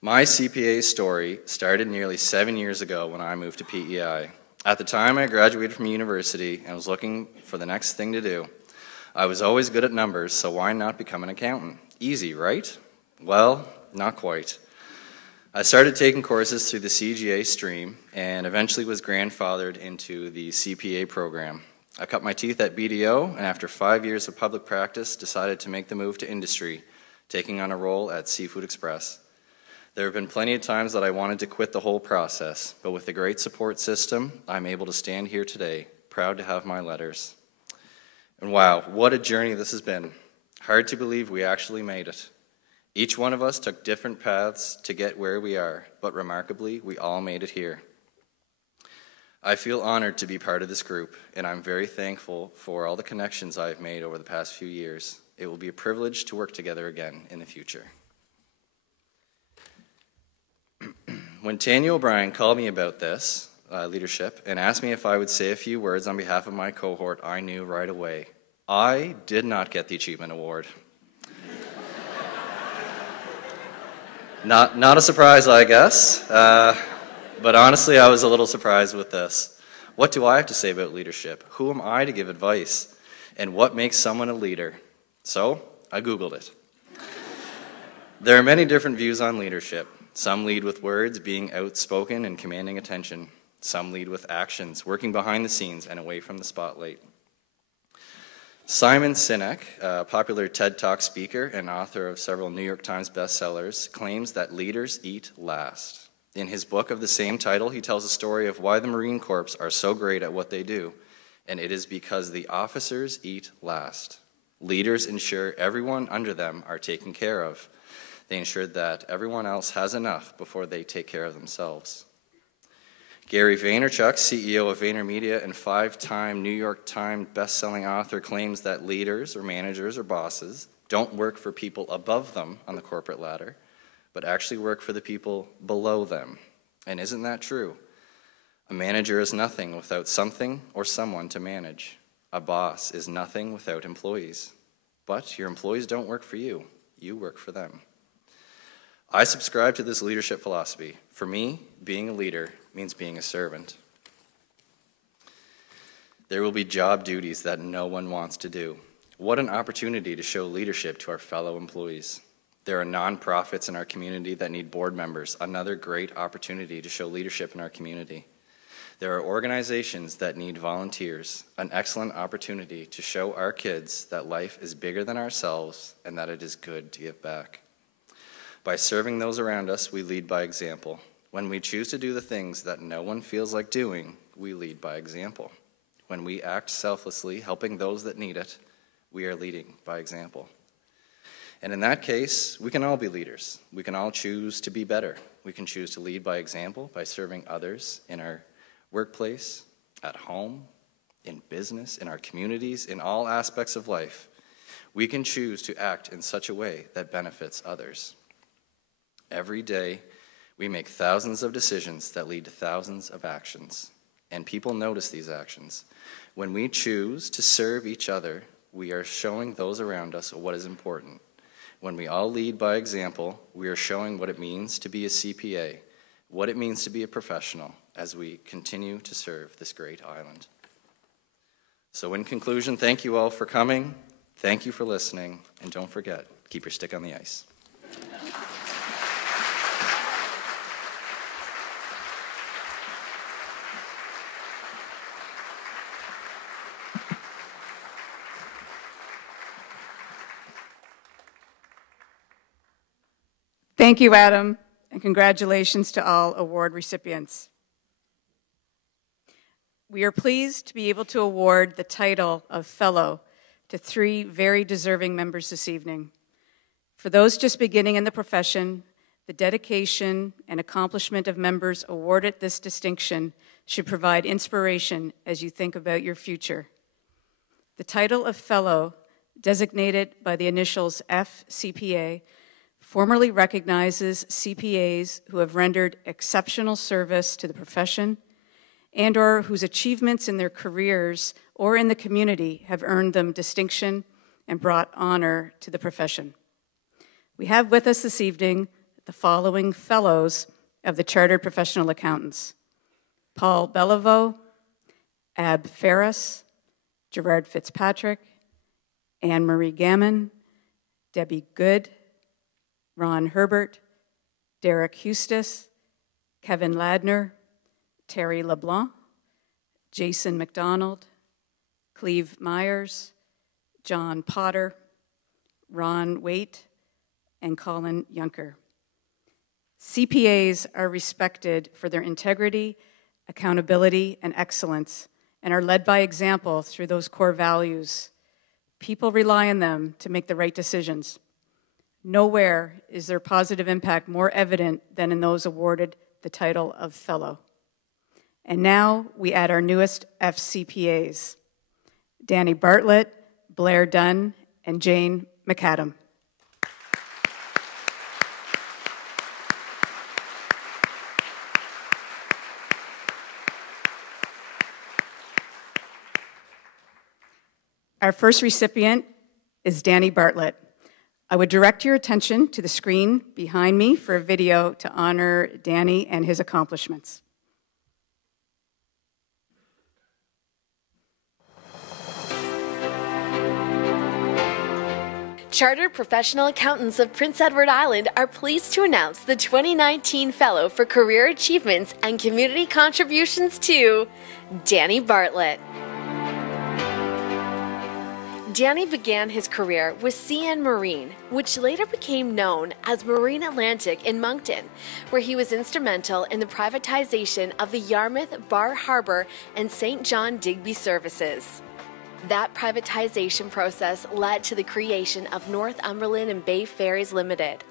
My CPA story started nearly 7 years ago when I moved to PEI. At the time, I graduated from university and was looking for the next thing to do. I was always good at numbers, so why not become an accountant? Easy, right? Well, not quite. I started taking courses through the CGA stream and eventually was grandfathered into the CPA program. I cut my teeth at BDO, and after 5 years of public practice, decided to make the move to industry, taking on a role at Seafood Express. There have been plenty of times that I wanted to quit the whole process, but with the great support system, I'm able to stand here today, proud to have my letters. And wow, what a journey this has been. Hard to believe we actually made it. Each one of us took different paths to get where we are, but remarkably, we all made it here. I feel honored to be part of this group, and I'm very thankful for all the connections I've made over the past few years. It will be a privilege to work together again in the future. When Tanya O'Brien called me about this leadership and asked me if I would say a few words on behalf of my cohort, I knew right away. I did not get the Achievement Award. Not a surprise, I guess, but honestly, I was a little surprised with this. What do I have to say about leadership? Who am I to give advice? And what makes someone a leader? So, I Googled it. There are many different views on leadership. Some lead with words, being outspoken and commanding attention. Some lead with actions, working behind the scenes and away from the spotlight. Simon Sinek, a popular TED Talk speaker and author of several New York Times bestsellers, claims that leaders eat last. In his book of the same title, he tells a story of why the Marine Corps are so great at what they do, and it is because the officers eat last. Leaders ensure everyone under them are taken care of. They ensure that everyone else has enough before they take care of themselves. Gary Vaynerchuk, CEO of VaynerMedia and 5-time New York Times bestselling author, claims that leaders or managers or bosses don't work for people above them on the corporate ladder, but actually work for the people below them. And isn't that true? A manager is nothing without something or someone to manage. A boss is nothing without employees. But your employees don't work for you. You work for them. I subscribe to this leadership philosophy. For me, being a leader means being a servant. There will be job duties that no one wants to do. What an opportunity to show leadership to our fellow employees. There are nonprofits in our community that need board members, another great opportunity to show leadership in our community. There are organizations that need volunteers, an excellent opportunity to show our kids that life is bigger than ourselves and that it is good to give back. By serving those around us, we lead by example. When we choose to do the things that no one feels like doing, we lead by example. When we act selflessly, helping those that need it, we are leading by example. And in that case, we can all be leaders. We can all choose to be better. We can choose to lead by example by serving others in our workplace, at home, in business, in our communities, in all aspects of life. We can choose to act in such a way that benefits others. Every day, we make thousands of decisions that lead to thousands of actions, and people notice these actions. When we choose to serve each other, we are showing those around us what is important. When we all lead by example, we are showing what it means to be a CPA, what it means to be a professional as we continue to serve this great island. So in conclusion, thank you all for coming, thank you for listening, and don't forget, keep your stick on the ice. Thank you, Adam, and congratulations to all award recipients. We are pleased to be able to award the title of Fellow to 3 very deserving members this evening. For those just beginning in the profession, the dedication and accomplishment of members awarded this distinction should provide inspiration as you think about your future. The title of Fellow, designated by the initials FCPA, formally recognizes CPAs who have rendered exceptional service to the profession and or whose achievements in their careers or in the community have earned them distinction and brought honor to the profession. We have with us this evening the following fellows of the Chartered Professional Accountants: Paul Beliveau, Ab Ferris, Gerard Fitzpatrick, Anne Marie Gammon, Debbie Good, Ron Herbert, Derek Hustis, Kevin Ladner, Terry LeBlanc, Jason McDonald, Cleve Myers, John Potter, Ron Waite, and Colin Yunker. CPAs are respected for their integrity, accountability, and excellence, and are led by example through those core values. People rely on them to make the right decisions. Nowhere is their positive impact more evident than in those awarded the title of Fellow. And now we add our newest FCPAs, Danny Bartlett, Blair Dunn, and Jane McAdam. Our first recipient is Danny Bartlett. I would direct your attention to the screen behind me for a video to honor Danny and his accomplishments. Chartered Professional Accountants of Prince Edward Island are pleased to announce the 2019 Fellow for Career Achievements and Community Contributions to Danny Bartlett. Danny began his career with CN Marine, which later became known as Marine Atlantic in Moncton, where he was instrumental in the privatization of the Yarmouth, Bar Harbor, and St. John Digby services. That privatization process led to the creation of Northumberland and Bay Ferries Limited.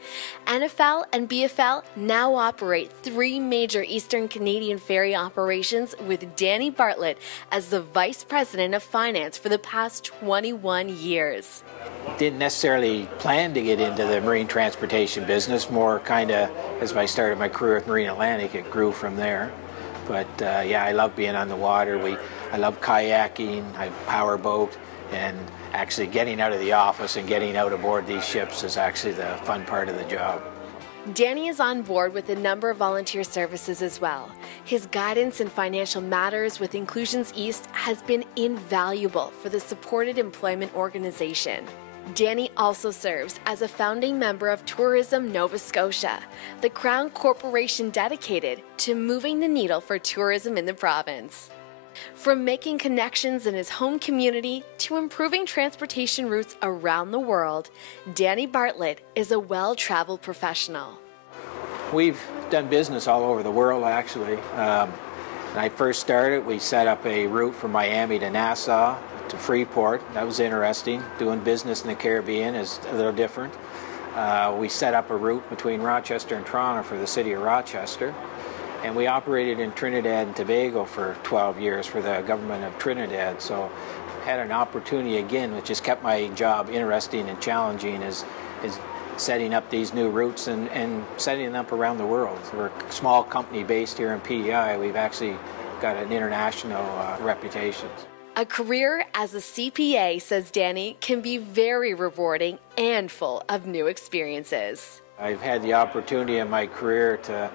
NFL and BFL now operate 3 major Eastern Canadian ferry operations with Danny Bartlett as the Vice President of Finance for the past 21 years. Didn't necessarily plan to get into the marine transportation business, more kind of as I started my career with Marine Atlantic, it grew from there. But yeah, I love being on the water. I love kayaking, I powerboat, and actually getting out of the office and getting out aboard these ships is actually the fun part of the job. Danny is on board with a number of volunteer services as well. His guidance in financial matters with Inclusions East has been invaluable for the Supported Employment Organization. Danny also serves as a founding member of Tourism Nova Scotia, the Crown Corporation dedicated to moving the needle for tourism in the province. From making connections in his home community to improving transportation routes around the world, Danny Bartlett is a well-traveled professional. We've done business all over the world, actually. When I first started, we set up a route from Miami to Nassau to Freeport. That was interesting. Doing business in the Caribbean is a little different. We set up a route between Rochester and Toronto for the city of Rochester. And we operated in Trinidad and Tobago for 12 years for the government of Trinidad. So had an opportunity again, which has kept my job interesting and challenging, is setting up these new routes and setting them up around the world. We're a small company based here in PEI. We've actually got an international reputation. A career as a CPA, says Danny, can be very rewarding and full of new experiences. I've had the opportunity in my career to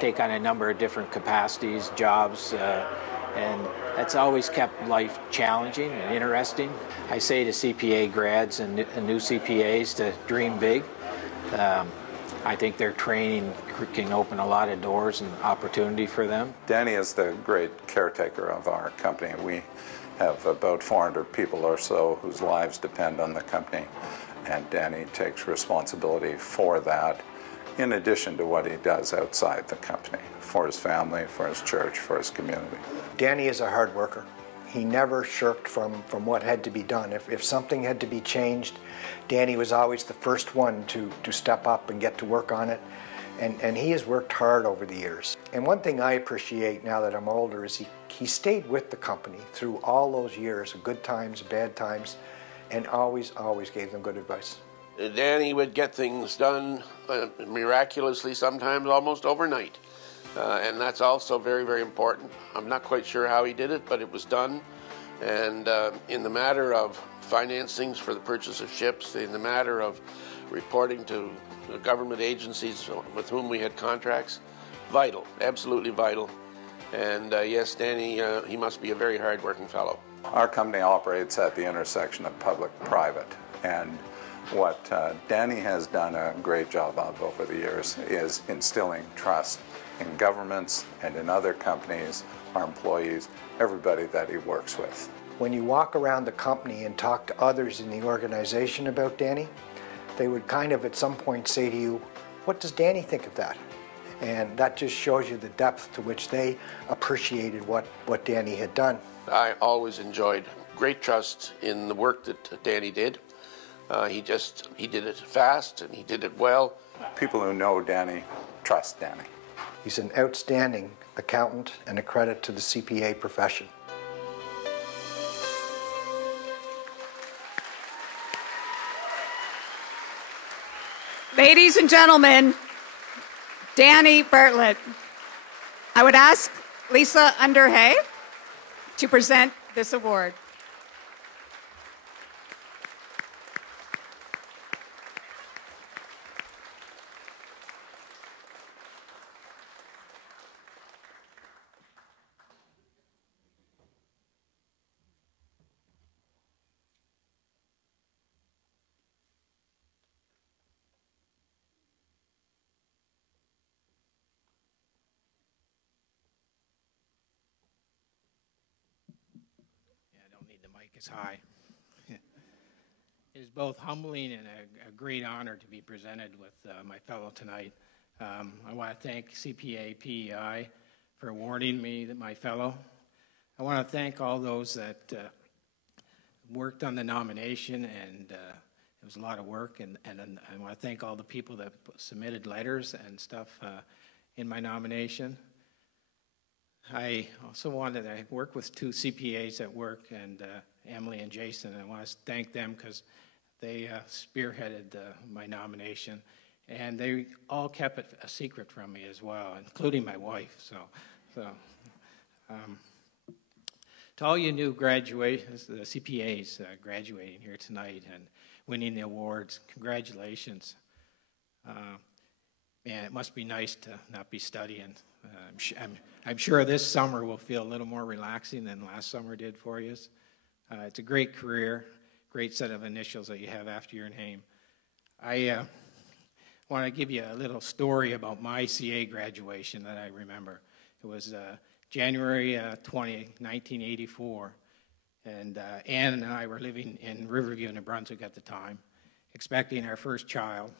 take on a number of different capacities, jobs, and that's always kept life challenging and interesting. I say to CPA grads and new CPAs to dream big. I think their training can open a lot of doors and opportunity for them. Danny is the great caretaker of our company. We have about 400 people or so whose lives depend on the company, and Danny takes responsibility for that, in addition to what he does outside the company, for his family, for his church, for his community. Danny is a hard worker. He never shirked from what had to be done. If something had to be changed, Danny was always the first one to step up and get to work on it. And he has worked hard over the years. And one thing I appreciate now that I'm older is he stayed with the company through all those years of good times, bad times, and always gave them good advice. Danny would get things done miraculously, sometimes almost overnight. And that's also very, very important. I'm not quite sure how he did it, but it was done. And in the matter of financings for the purchase of ships, in the matter of reporting to the government agencies with whom we had contracts, vital, absolutely vital. And yes, Danny, he must be a very hard-working fellow. Our company operates at the intersection of public-private, and what Danny has done a great job of over the years is instilling trust in governments and in other companies, our employees, everybody that he works with. When you walk around the company and talk to others in the organization about Danny, they would kind of at some point say to you, what does Danny think of that? And that just shows you the depth to which they appreciated what Danny had done. I always enjoyed great trust in the work that Danny did. He did it fast and he did it well. People who know Danny trust Danny. He's an outstanding accountant and a credit to the CPA profession. Ladies and gentlemen, Danny Bartlett. I would ask Lisa Underhay to present this award. Is high. It is both humbling and a great honor to be presented with my fellow tonight. I want to thank CPA PEI for awarding me my fellow. I want to thank all those that worked on the nomination, and it was a lot of work, and I want to thank all the people that submitted letters and stuff in my nomination. I also wanted to work with two CPAs at work, and Emily and Jason. I want to thank them because they spearheaded my nomination, and they all kept it a secret from me as well, including my wife. To all you new graduates, the CPAs graduating here tonight and winning the awards, congratulations. Man, it must be nice to not be studying. I'm sure this summer will feel a little more relaxing than last summer did for you. It's a great career, great set of initials that you have after your name. I want to give you a little story about my CA graduation that I remember. It was January 20, 1984, and Ann and I were living in Riverview, New Brunswick at the time, expecting our first child.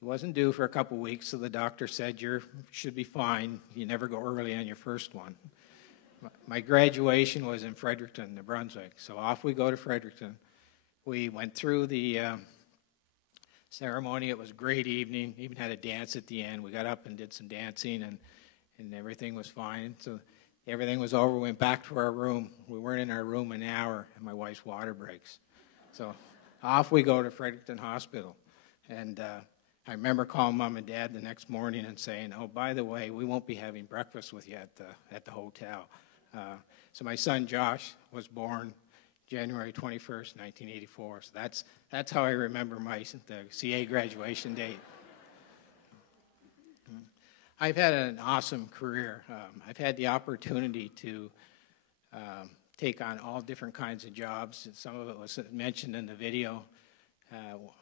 He wasn't due for a couple weeks, so the doctor said, you should be fine. You never go early on your first one. My graduation was in Fredericton, New Brunswick, so off we go to Fredericton. We went through the ceremony. It was a great evening, even had a dance at the end. We got up and did some dancing, and everything was fine. So everything was over. We went back to our room. We weren't in our room an hour, and my wife's water breaks. So off we go to Fredericton Hospital. And I remember calling Mom and Dad the next morning and saying, oh, by the way, we won't be having breakfast with you at the hotel. So my son Josh was born January 21st, 1984. So that's how I remember the CA graduation date. I've had an awesome career. I've had the opportunity to take on all different kinds of jobs. Some of it was mentioned in the video.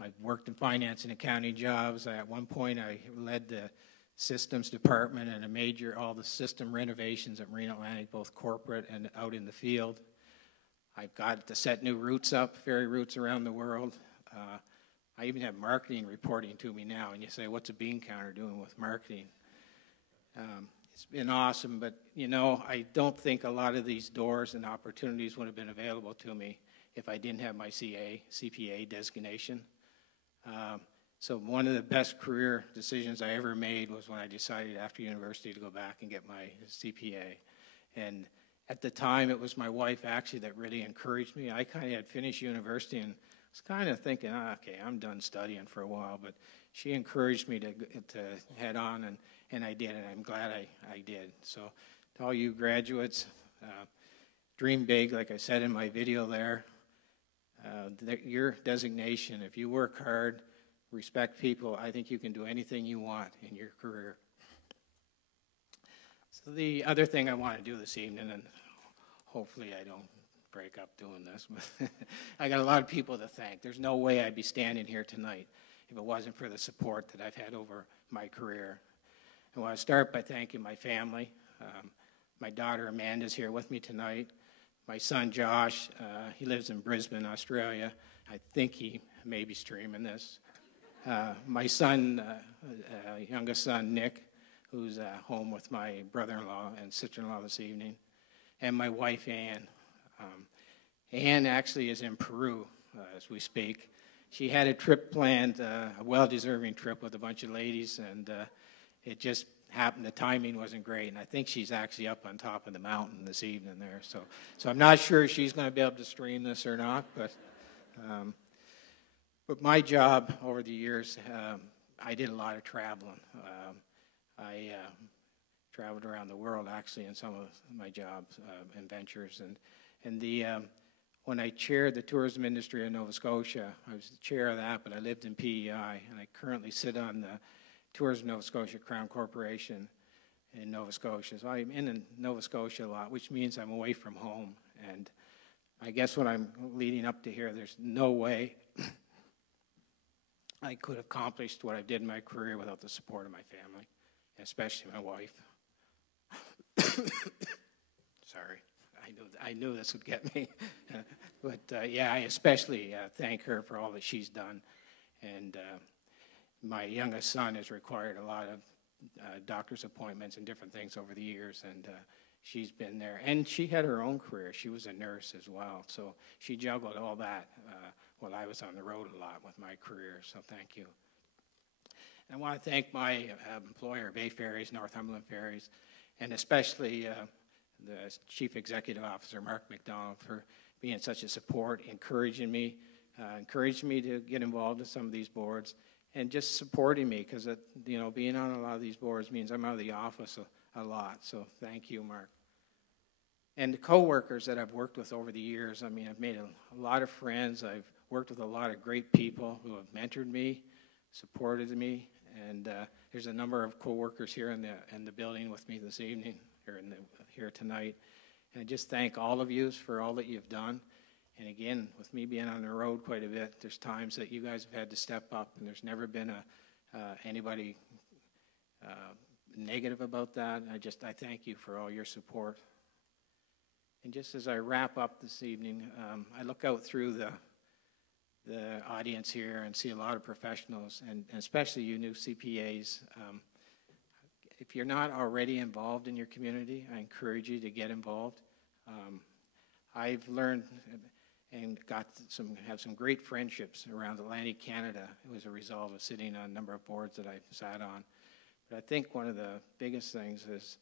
I've worked in finance and accounting jobs. At one point, I led the systems department and all the system renovations at Marine Atlantic, both corporate and out in the field. I've got to set new routes up, ferry routes around the world. I even have marketing reporting to me now, and you say, what's a bean counter doing with marketing? It's been awesome, but I don't think a lot of these doors and opportunities would have been available to me if I didn't have my CPA designation. So one of the best career decisions I ever made was when I decided after university to go back and get my CPA. And at the time, it was my wife actually that really encouraged me. I kind of had finished university and was kind of thinking, okay, I'm done studying for a while, but she encouraged me to head on, and I did, and I'm glad I did. So to all you graduates, dream big, like I said in my video there. Your designation, if you work hard, respect people, I think you can do anything you want in your career. So the other thing I want to do this evening, and hopefully I don't break up doing this, but I got a lot of people to thank. There's no way I'd be standing here tonight if it wasn't for the support that I've had over my career. I want to start by thanking my family. My daughter Amanda's here with me tonight. My son Josh, he lives in Brisbane, Australia. I think he may be streaming this. My son, youngest son Nick, who's home with my brother-in-law and sister-in-law this evening, and my wife Ann. Ann actually is in Peru as we speak. She had a trip planned, a well-deserving trip with a bunch of ladies, and it just happened, the timing wasn't great, and I think she's actually up on top of the mountain this evening there. So I'm not sure if she's going to be able to stream this or not, but my job over the years, I did a lot of traveling. I traveled around the world actually in some of my jobs and ventures, and when I chaired the tourism industry in Nova Scotia, I was the chair of that, but I lived in PEI, and I currently sit on the Tourism Nova Scotia Crown Corporation in Nova Scotia. So I'm in Nova Scotia a lot, which means I'm away from home. And I guess when I'm leading up to here, there's no way I could have accomplished what I did in my career without the support of my family, especially my wife. Sorry, I knew this would get me. But yeah, I especially thank her for all that she's done. And my youngest son has required a lot of doctor's appointments and different things over the years, and she's been there. And she had her own career. She was a nurse as well, so she juggled all that while I was on the road a lot with my career, so thank you. And I want to thank my employer, Bay Ferries, Northumberland Ferries, and especially the Chief Executive Officer, Mark McDonald, for being such a support, encouraging me to get involved in some of these boards, and just supporting me, because being on a lot of these boards means I'm out of the office a lot. So thank you, Mark. And the coworkers that I've worked with over the years, I mean, I've made a lot of friends. I've worked with a lot of great people who have mentored me, supported me, and there's a number of coworkers here in the building with me this evening, here tonight. And I just thank all of you for all that you've done. And again, with me being on the road quite a bit, there's times that you guys have had to step up, and there's never been anybody negative about that. I thank you for all your support. And just as I wrap up this evening, I look out through the audience here and see a lot of professionals, and especially you new CPAs. If you're not already involved in your community, I encourage you to get involved. I've learned and have some great friendships around Atlantic Canada. It was a result of sitting on a number of boards that I've sat on. But I think one of the biggest things is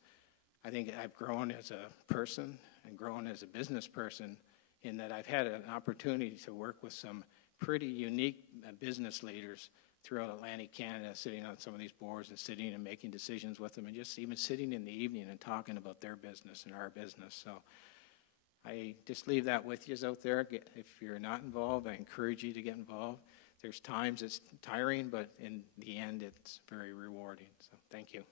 I think I've grown as a person and grown as a business person, in that I've had an opportunity to work with some pretty unique business leaders throughout Atlantic Canada, sitting on some of these boards and sitting and making decisions with them, and just even sitting in the evening and talking about their business and our business. So I just leave that with you out there. If you're not involved, I encourage you to get involved. There's times it's tiring, but in the end, it's very rewarding. So thank you.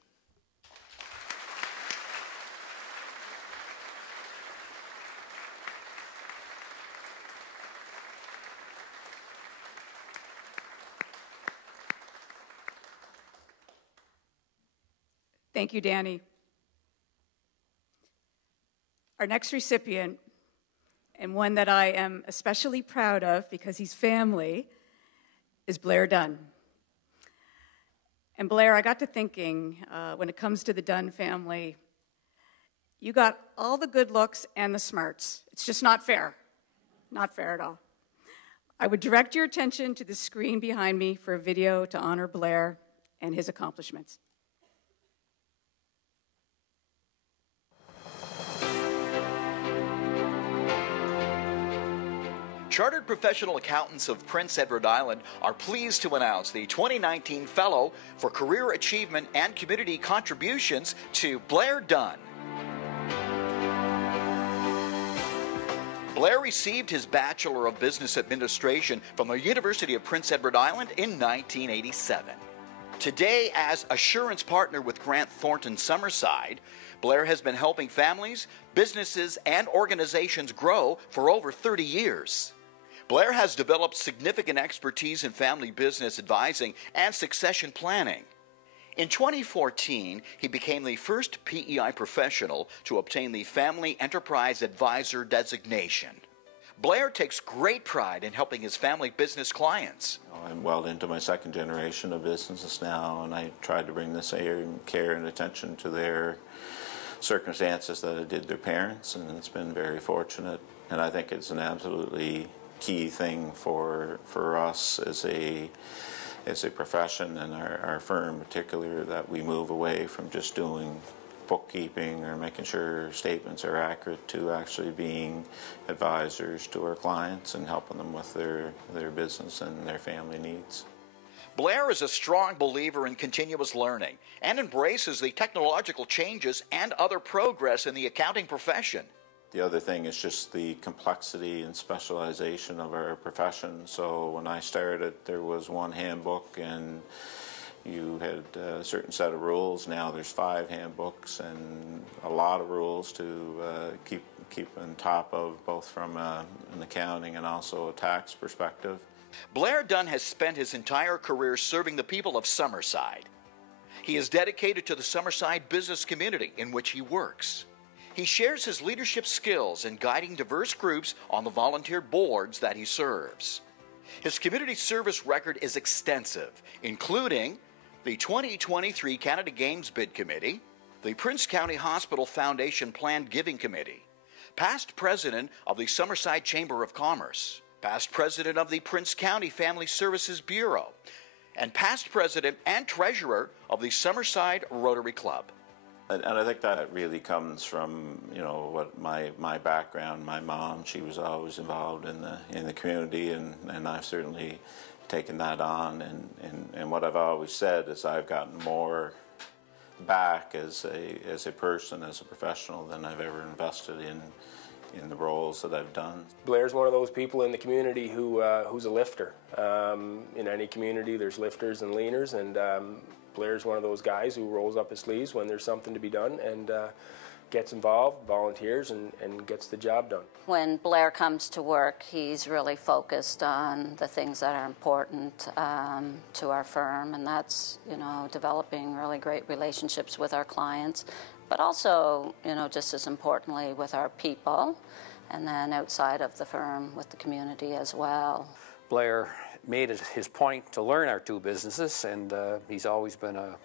Thank you, Danny. Our next recipient, and one that I am especially proud of because he's family, is Blair Dunn. And Blair, I got to thinking, when it comes to the Dunn family, you got all the good looks and the smarts. It's just not fair. Not fair at all. I would direct your attention to the screen behind me for a video to honor Blair and his accomplishments. Chartered Professional Accountants of Prince Edward Island are pleased to announce the 2019 Fellow for Career Achievement and Community Contributions to Blair Dunn. Blair received his Bachelor of Business Administration from the University of Prince Edward Island in 1987. Today, as assurance partner with Grant Thornton Summerside, Blair has been helping families, businesses, and organizations grow for over 30 years. Blair has developed significant expertise in family business advising and succession planning. In 2014, he became the first PEI professional to obtain the Family Enterprise Advisor designation. Blair takes great pride in helping his family business clients. I'm well into my second generation of businesses now, and I tried to bring the same care and attention to their circumstances that I did their parents, and it's been very fortunate. And I think it's an absolutely key thing for us as a profession and our firm in particular, that we move away from just doing bookkeeping or making sure statements are accurate to actually being advisors to our clients and helping them with their business and their family needs. Blair is a strong believer in continuous learning and embraces the technological changes and other progress in the accounting profession. The other thing is just the complexity and specialization of our profession. So when I started, there was one handbook and you had a certain set of rules. Now there's 5 handbooks and a lot of rules to keep on top of, both from an accounting and also a tax perspective. Blair Dunn has spent his entire career serving the people of Summerside. He is dedicated to the Summerside business community in which he works. He shares his leadership skills in guiding diverse groups on the volunteer boards that he serves. His community service record is extensive, including the 2023 Canada Games Bid Committee, the Prince County Hospital Foundation Planned Giving Committee, past president of the Summerside Chamber of Commerce, past president of the Prince County Family Services Bureau, and past president and treasurer of the Summerside Rotary Club. And I think that really comes from, what my background. My mom, she was always involved in the community, and I've certainly taken that on. And what I've always said is I've gotten more back as a person, as a professional, than I've ever invested in the roles that I've done. Blair's one of those people in the community who's a lifter. In any community, there's lifters and leaners, and Blair's one of those guys who rolls up his sleeves when there's something to be done and gets involved, volunteers, and gets the job done. When Blair comes to work, he's really focused on the things that are important to our firm, and that's, developing really great relationships with our clients, but also, just as importantly, with our people, and then outside of the firm with the community as well. Blair made it his point to learn our 2 businesses, and he's always been a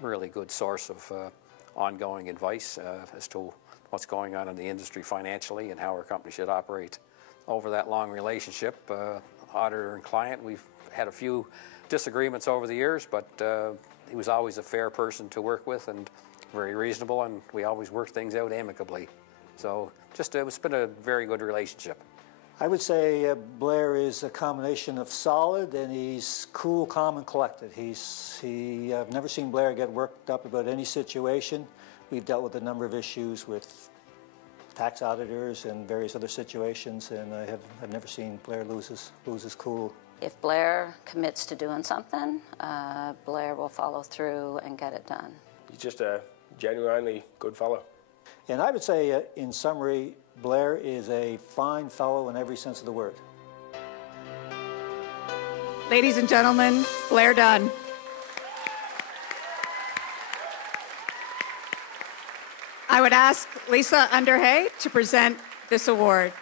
really good source of ongoing advice as to what's going on in the industry financially and how our company should operate. Over that long relationship, auditor and client, we've had a few disagreements over the years, but he was always a fair person to work with and very reasonable, and we always worked things out amicably. So it's been a very good relationship. I would say Blair is a combination of solid, and he's cool, calm, and collected. I've never seen Blair get worked up about any situation. We've dealt with a number of issues with tax auditors and various other situations, and I've never seen Blair lose his cool. If Blair commits to doing something, Blair will follow through and get it done. He's just a genuinely good fellow. And I would say, in summary, Blair is a fine fellow in every sense of the word. Ladies and gentlemen, Blair Dunn. I would ask Lisa Underhay to present this award.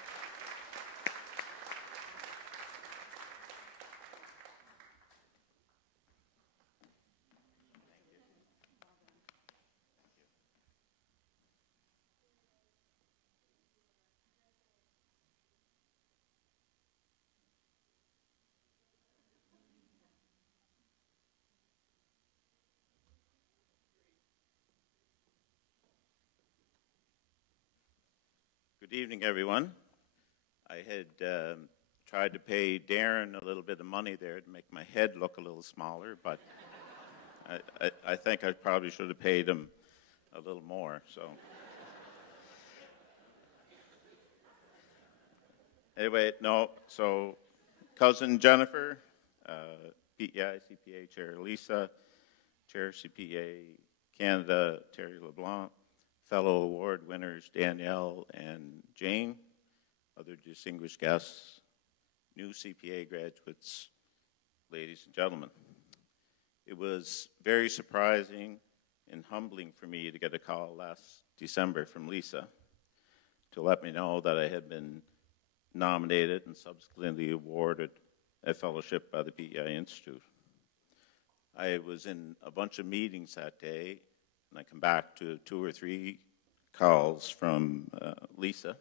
Good evening, everyone. I had tried to pay Darren a little bit of money there to make my head look a little smaller, but I think I probably should have paid him a little more. So anyway, no. So cousin Jennifer, PEI CPA Chair Lisa, Chair CPA Canada Terry LeBlanc, fellow award winners Danielle and Jane, other distinguished guests, new CPA graduates, ladies and gentlemen. It was very surprising and humbling for me to get a call last December from Lisa to let me know that I had been nominated and subsequently awarded a fellowship by the PEI Institute. I was in a bunch of meetings that day, and I come back to 2 or 3 calls from Lisa.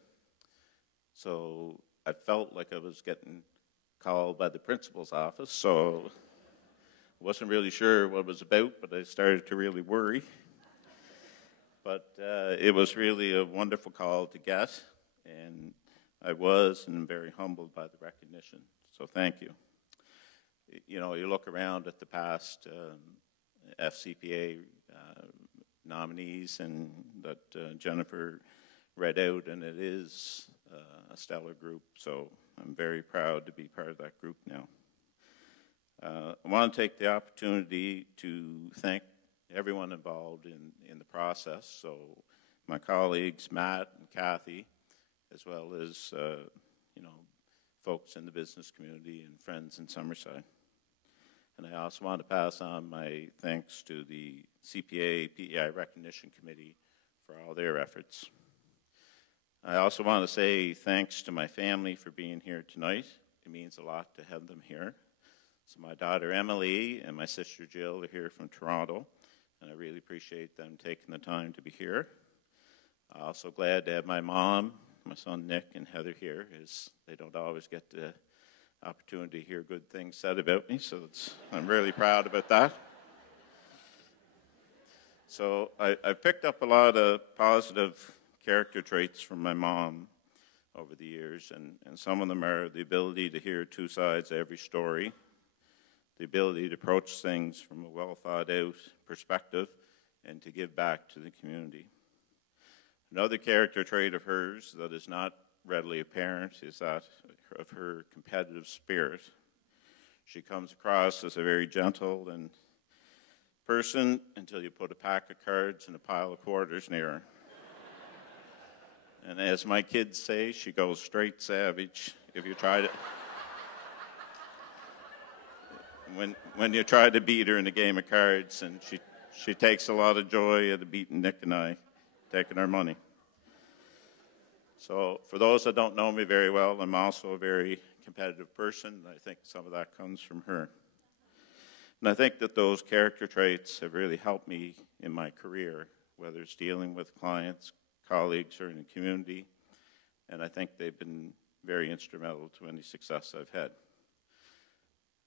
So I felt like I was getting called by the principal's office, so I wasn't really sure what it was about, but I started to really worry. But it was really a wonderful call to get, and I was and I'm very humbled by the recognition, so thank you. You know, you look around at the past FCPA nominees and that Jennifer read out, and it is a stellar group, so I'm very proud to be part of that group now. I want to take the opportunity to thank everyone involved in the process, so my colleagues Matt and Kathy, as well as you know, folks in the business community and friends in Summerside. And I also want to pass on my thanks to the CPA PEI Recognition Committee for all their efforts. I also want to say thanks to my family for being here tonight. It means a lot to have them here. So my daughter Emily and my sister Jill are here from Toronto, and I really appreciate them taking the time to be here. I'm also glad to have my mom, my son Nick, and Heather here, as they don't always get the opportunity to hear good things said about me, so I'm really proud about that. So I picked up a lot of positive character traits from my mom over the years, and some of them are the ability to hear 2 sides of every story, the ability to approach things from a well-thought-out perspective, and to give back to the community. Another character trait of hers that is not readily apparent is that of her competitive spirit. She comes across as a very gentle and person until you put a pack of cards and a pile of quarters near her. And as my kids say, she goes straight savage if you try to when you try to beat her in a game of cards, and she takes a lot of joy at beating Nick and I, taking our money. So for those that don't know me very well, I'm also a very competitive person, and I think some of that comes from her. And I think that those character traits have really helped me in my career, whether it's dealing with clients, colleagues, or in the community, and I think they've been very instrumental to any success I've had.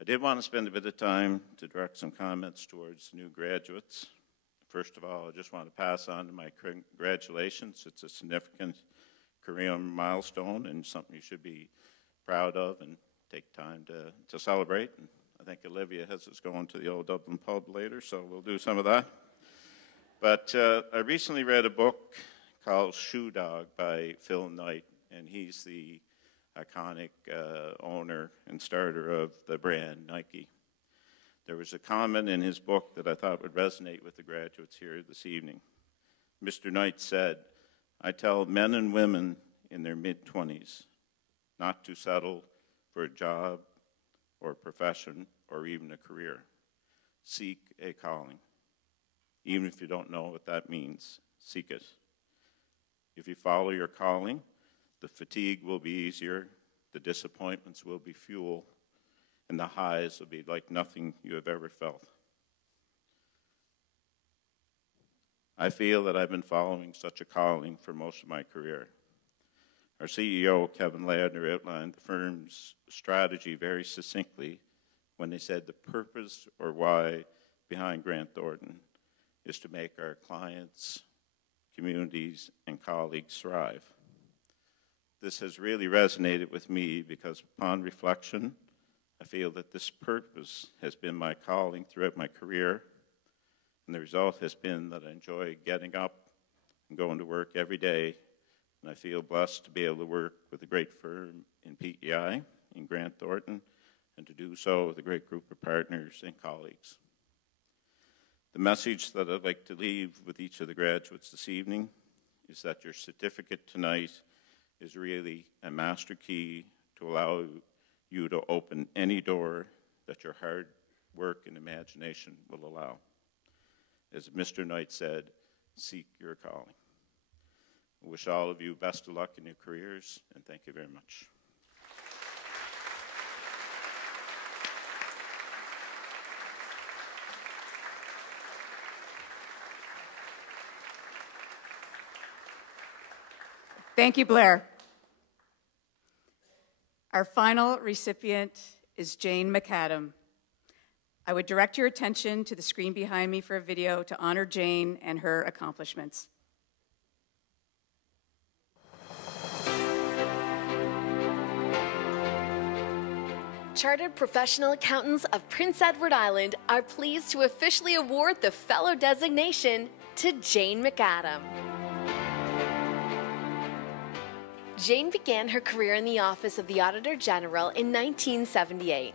I did want to spend a bit of time to direct some comments towards new graduates. First of all, I just want to pass on to my congratulations. It's a significant career milestone and something you should be proud of and take time to celebrate. And I think Olivia has us going to the old Dublin pub later, so we'll do some of that. But I recently read a book called Shoe Dog by Phil Knight, and he's the iconic owner and starter of the brand Nike. There was a comment in his book that I thought would resonate with the graduates here this evening. Mr. Knight said, "I tell men and women in their mid-20s not to settle for a job or a profession or even a career. Seek a calling. Even if you don't know what that means, seek it. If you follow your calling, the fatigue will be easier, the disappointments will be fuel, and the highs will be like nothing you have ever felt." I feel that I've been following such a calling for most of my career. Our CEO, Kevin Ladner, outlined the firm's strategy very succinctly when they said the purpose or why behind Grant Thornton is to make our clients, communities, and colleagues thrive. This has really resonated with me because upon reflection, I feel that this purpose has been my calling throughout my career, and the result has been that I enjoy getting up and going to work every day, and I feel blessed to be able to work with a great firm in PEI, in Grant Thornton, and to do so with a great group of partners and colleagues. The message that I'd like to leave with each of the graduates this evening is that your certificate tonight is really a master key to allow you to open any door that your hard work and imagination will allow. As Mr. Knight said, seek your calling. I wish all of you best of luck in your careers, and thank you very much. Thank you, Blair. Our final recipient is Jane McAdam. I would direct your attention to the screen behind me for a video to honor Jane and her accomplishments. Chartered Professional Accountants of Prince Edward Island are pleased to officially award the Fellow designation to Jane McAdam. Jane began her career in the Office of the Auditor General in 1978.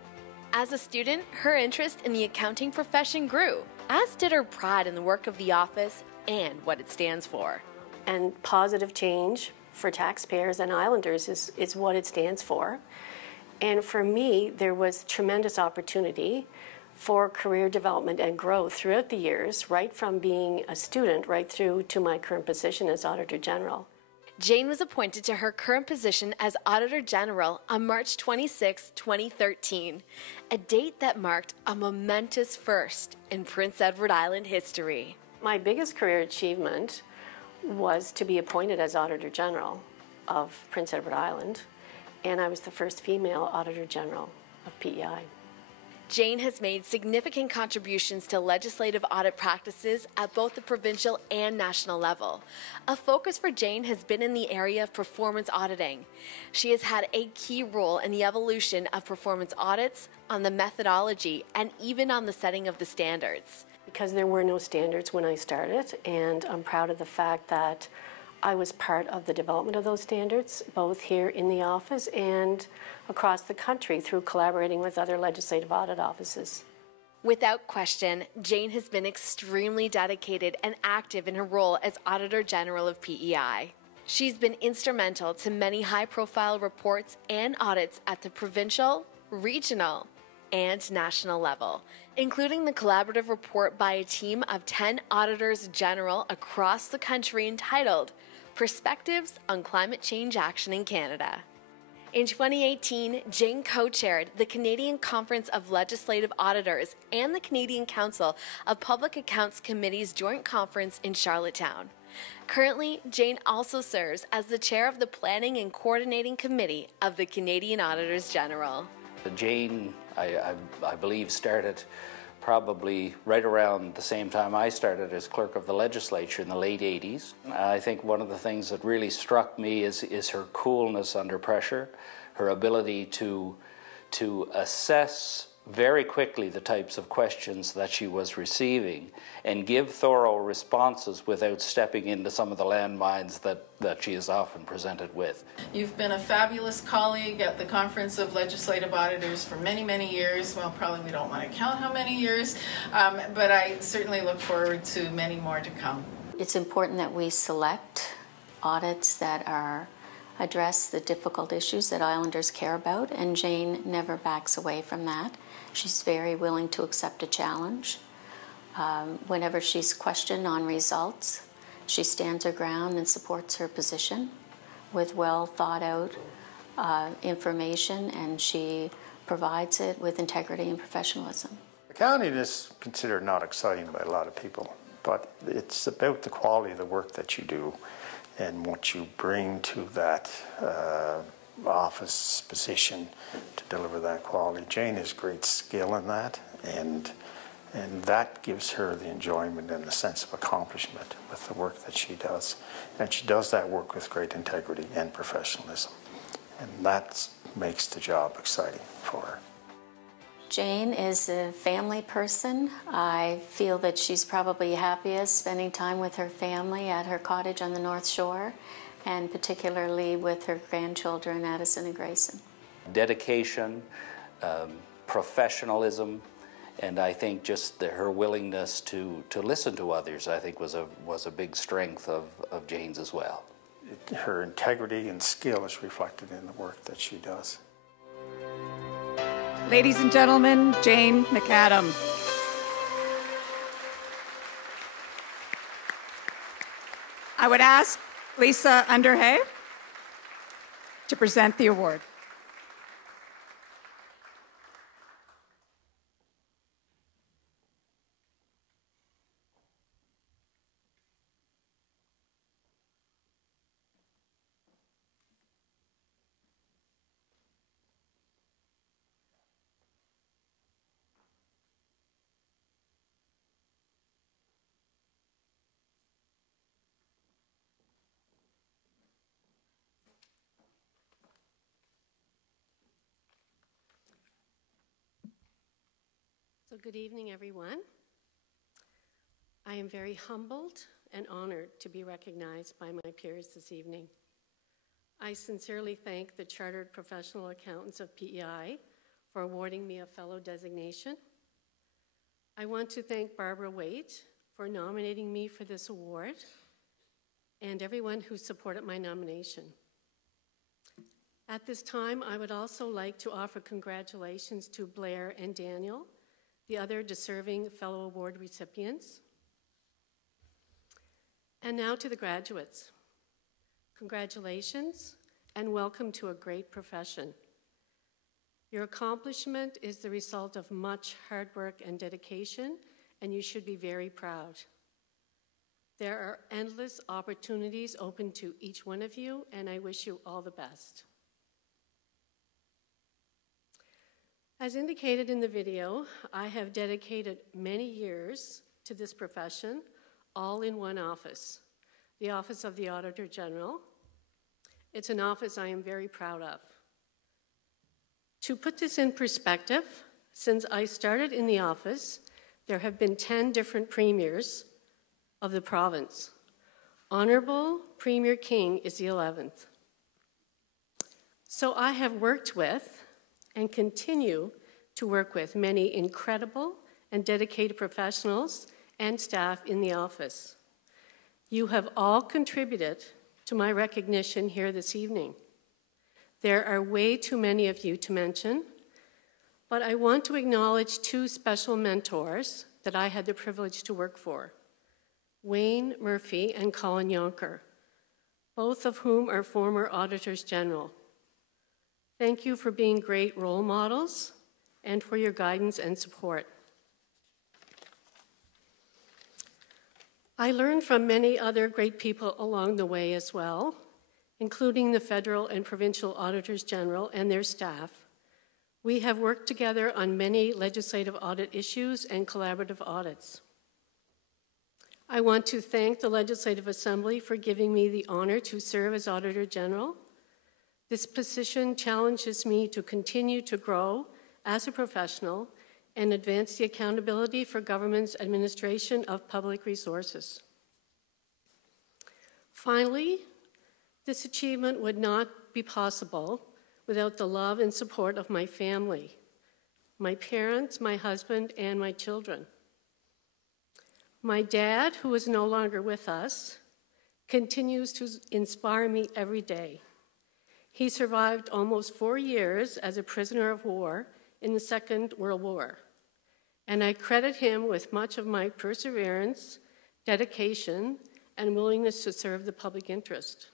As a student, her interest in the accounting profession grew, as did her pride in the work of the office and what it stands for. And positive change for taxpayers and islanders is what it stands for. And for me, there was tremendous opportunity for career development and growth throughout the years, right from being a student right through to my current position as Auditor General. Jane was appointed to her current position as Auditor General on March 26, 2013, a date that marked a momentous first in Prince Edward Island history. My biggest career achievement was to be appointed as Auditor General of Prince Edward Island, and I was the first female Auditor General of PEI. Jane has made significant contributions to legislative audit practices at both the provincial and national level. A focus for Jane has been in the area of performance auditing. She has had a key role in the evolution of performance audits, on the methodology, and even on the setting of the standards. Because there were no standards when I started, and I'm proud of the fact that I was part of the development of those standards, both here in the office and across the country through collaborating with other legislative audit offices. Without question, Jane has been extremely dedicated and active in her role as Auditor General of PEI. She's been instrumental to many high-profile reports and audits at the provincial, regional, and national level, including the collaborative report by a team of 10 Auditors General across the country entitled Perspectives on Climate Change Action in Canada. In 2018, Jane co-chaired the Canadian Conference of Legislative Auditors and the Canadian Council of Public Accounts Committee's joint conference in Charlottetown. Currently, Jane also serves as the chair of the Planning and Coordinating Committee of the Canadian Auditors General. Jane, I believe, started probably right around the same time I started as clerk of the legislature in the late 80s. I think one of the things that really struck me is her coolness under pressure, her ability to assess very quickly the types of questions that she was receiving and give thorough responses without stepping into some of the landmines that she is often presented with. You've been a fabulous colleague at the Conference of Legislative Auditors for many, many years. Well, probably we don't want to count how many years, but I certainly look forward to many more to come. It's important that we select audits that address the difficult issues that Islanders care about, and Jane never backs away from that. She's very willing to accept a challenge. Whenever she's questioned on results, she stands her ground and supports her position with well thought out information, and she provides it with integrity and professionalism. Accounting is considered not exciting by a lot of people, but it's about the quality of the work that you do and what you bring to that office position to deliver that quality. Jane has great skill in that, and And that gives her the enjoyment and the sense of accomplishment with the work that she does. And she does that work with great integrity and professionalism. And that makes the job exciting for her. Jane is a family person. I feel that she's probably happiest spending time with her family at her cottage on the North Shore, and particularly with her grandchildren, Addison and Grayson. Dedication, professionalism, and I think just her willingness to listen to others, I think was a big strength of Jane's as well. Her integrity and skill is reflected in the work that she does. Ladies and gentlemen, Jane McAdam. I would ask Lisa Underhay to present the award. So good evening, everyone. I am very humbled and honored to be recognized by my peers this evening. I sincerely thank the Chartered Professional Accountants of PEI for awarding me a fellow designation. I want to thank Barbara Waite for nominating me for this award and everyone who supported my nomination. At this time, I would also like to offer congratulations to Blair and Daniel, the other deserving fellow award recipients. And now to the graduates. Congratulations and welcome to a great profession. Your accomplishment is the result of much hard work and dedication, and you should be very proud. There are endless opportunities open to each one of you, and I wish you all the best. As indicated in the video, I have dedicated many years to this profession, all in one office, the Office of the Auditor General. It's an office I am very proud of. To put this in perspective, since I started in the office, there have been 10 different premiers of the province. Honorable Premier King is the 11th. So I have worked with and continue to work with many incredible and dedicated professionals and staff in the office. You have all contributed to my recognition here this evening. There are way too many of you to mention, but I want to acknowledge two special mentors that I had the privilege to work for, Wayne Murphy and Colin Yonker, both of whom are former Auditors General. Thank you for being great role models and for your guidance and support. I learned from many other great people along the way as well, including the federal and provincial Auditors General and their staff. We have worked together on many legislative audit issues and collaborative audits. I want to thank the Legislative Assembly for giving me the honor to serve as Auditor General. This position challenges me to continue to grow as a professional and advance the accountability for government's administration of public resources. Finally, this achievement would not be possible without the love and support of my family, my parents, my husband, and my children. My dad, who is no longer with us, continues to inspire me every day. He survived almost 4 years as a prisoner of war in the Second World War, and I credit him with much of my perseverance, dedication, and willingness to serve the public interest.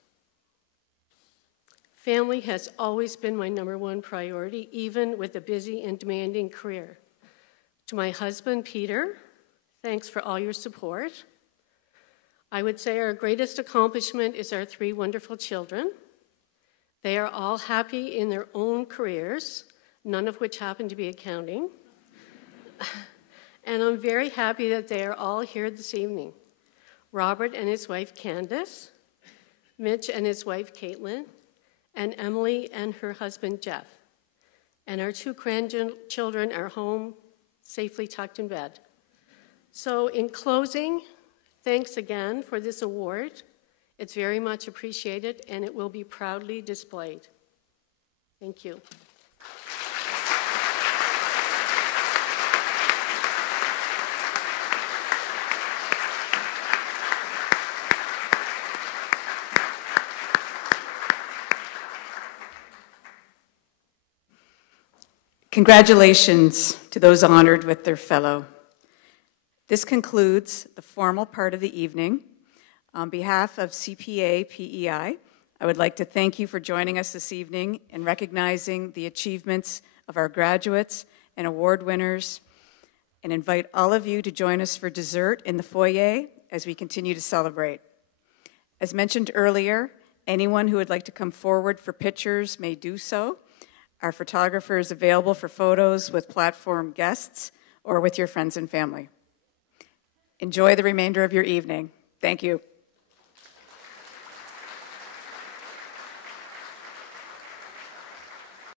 Family has always been my #1 priority, even with a busy and demanding career. To my husband, Peter, thanks for all your support. I would say our greatest accomplishment is our 3 wonderful children. They are all happy in their own careers, none of which happen to be accounting. and I'm very happy that they are all here this evening. Robert and his wife Candace, Mitch and his wife Caitlin, and Emily and her husband Jeff. And our 2 grandchildren are home, safely tucked in bed. So in closing, thanks again for this award. It's very much appreciated, and it will be proudly displayed. Thank you. Congratulations to those honored with their fellow. This concludes the formal part of the evening. On behalf of CPA PEI, I would like to thank you for joining us this evening and recognizing the achievements of our graduates and award winners, and invite all of you to join us for dessert in the foyer as we continue to celebrate. As mentioned earlier, anyone who would like to come forward for pictures may do so. Our photographer is available for photos with platform guests or with your friends and family. Enjoy the remainder of your evening. Thank you.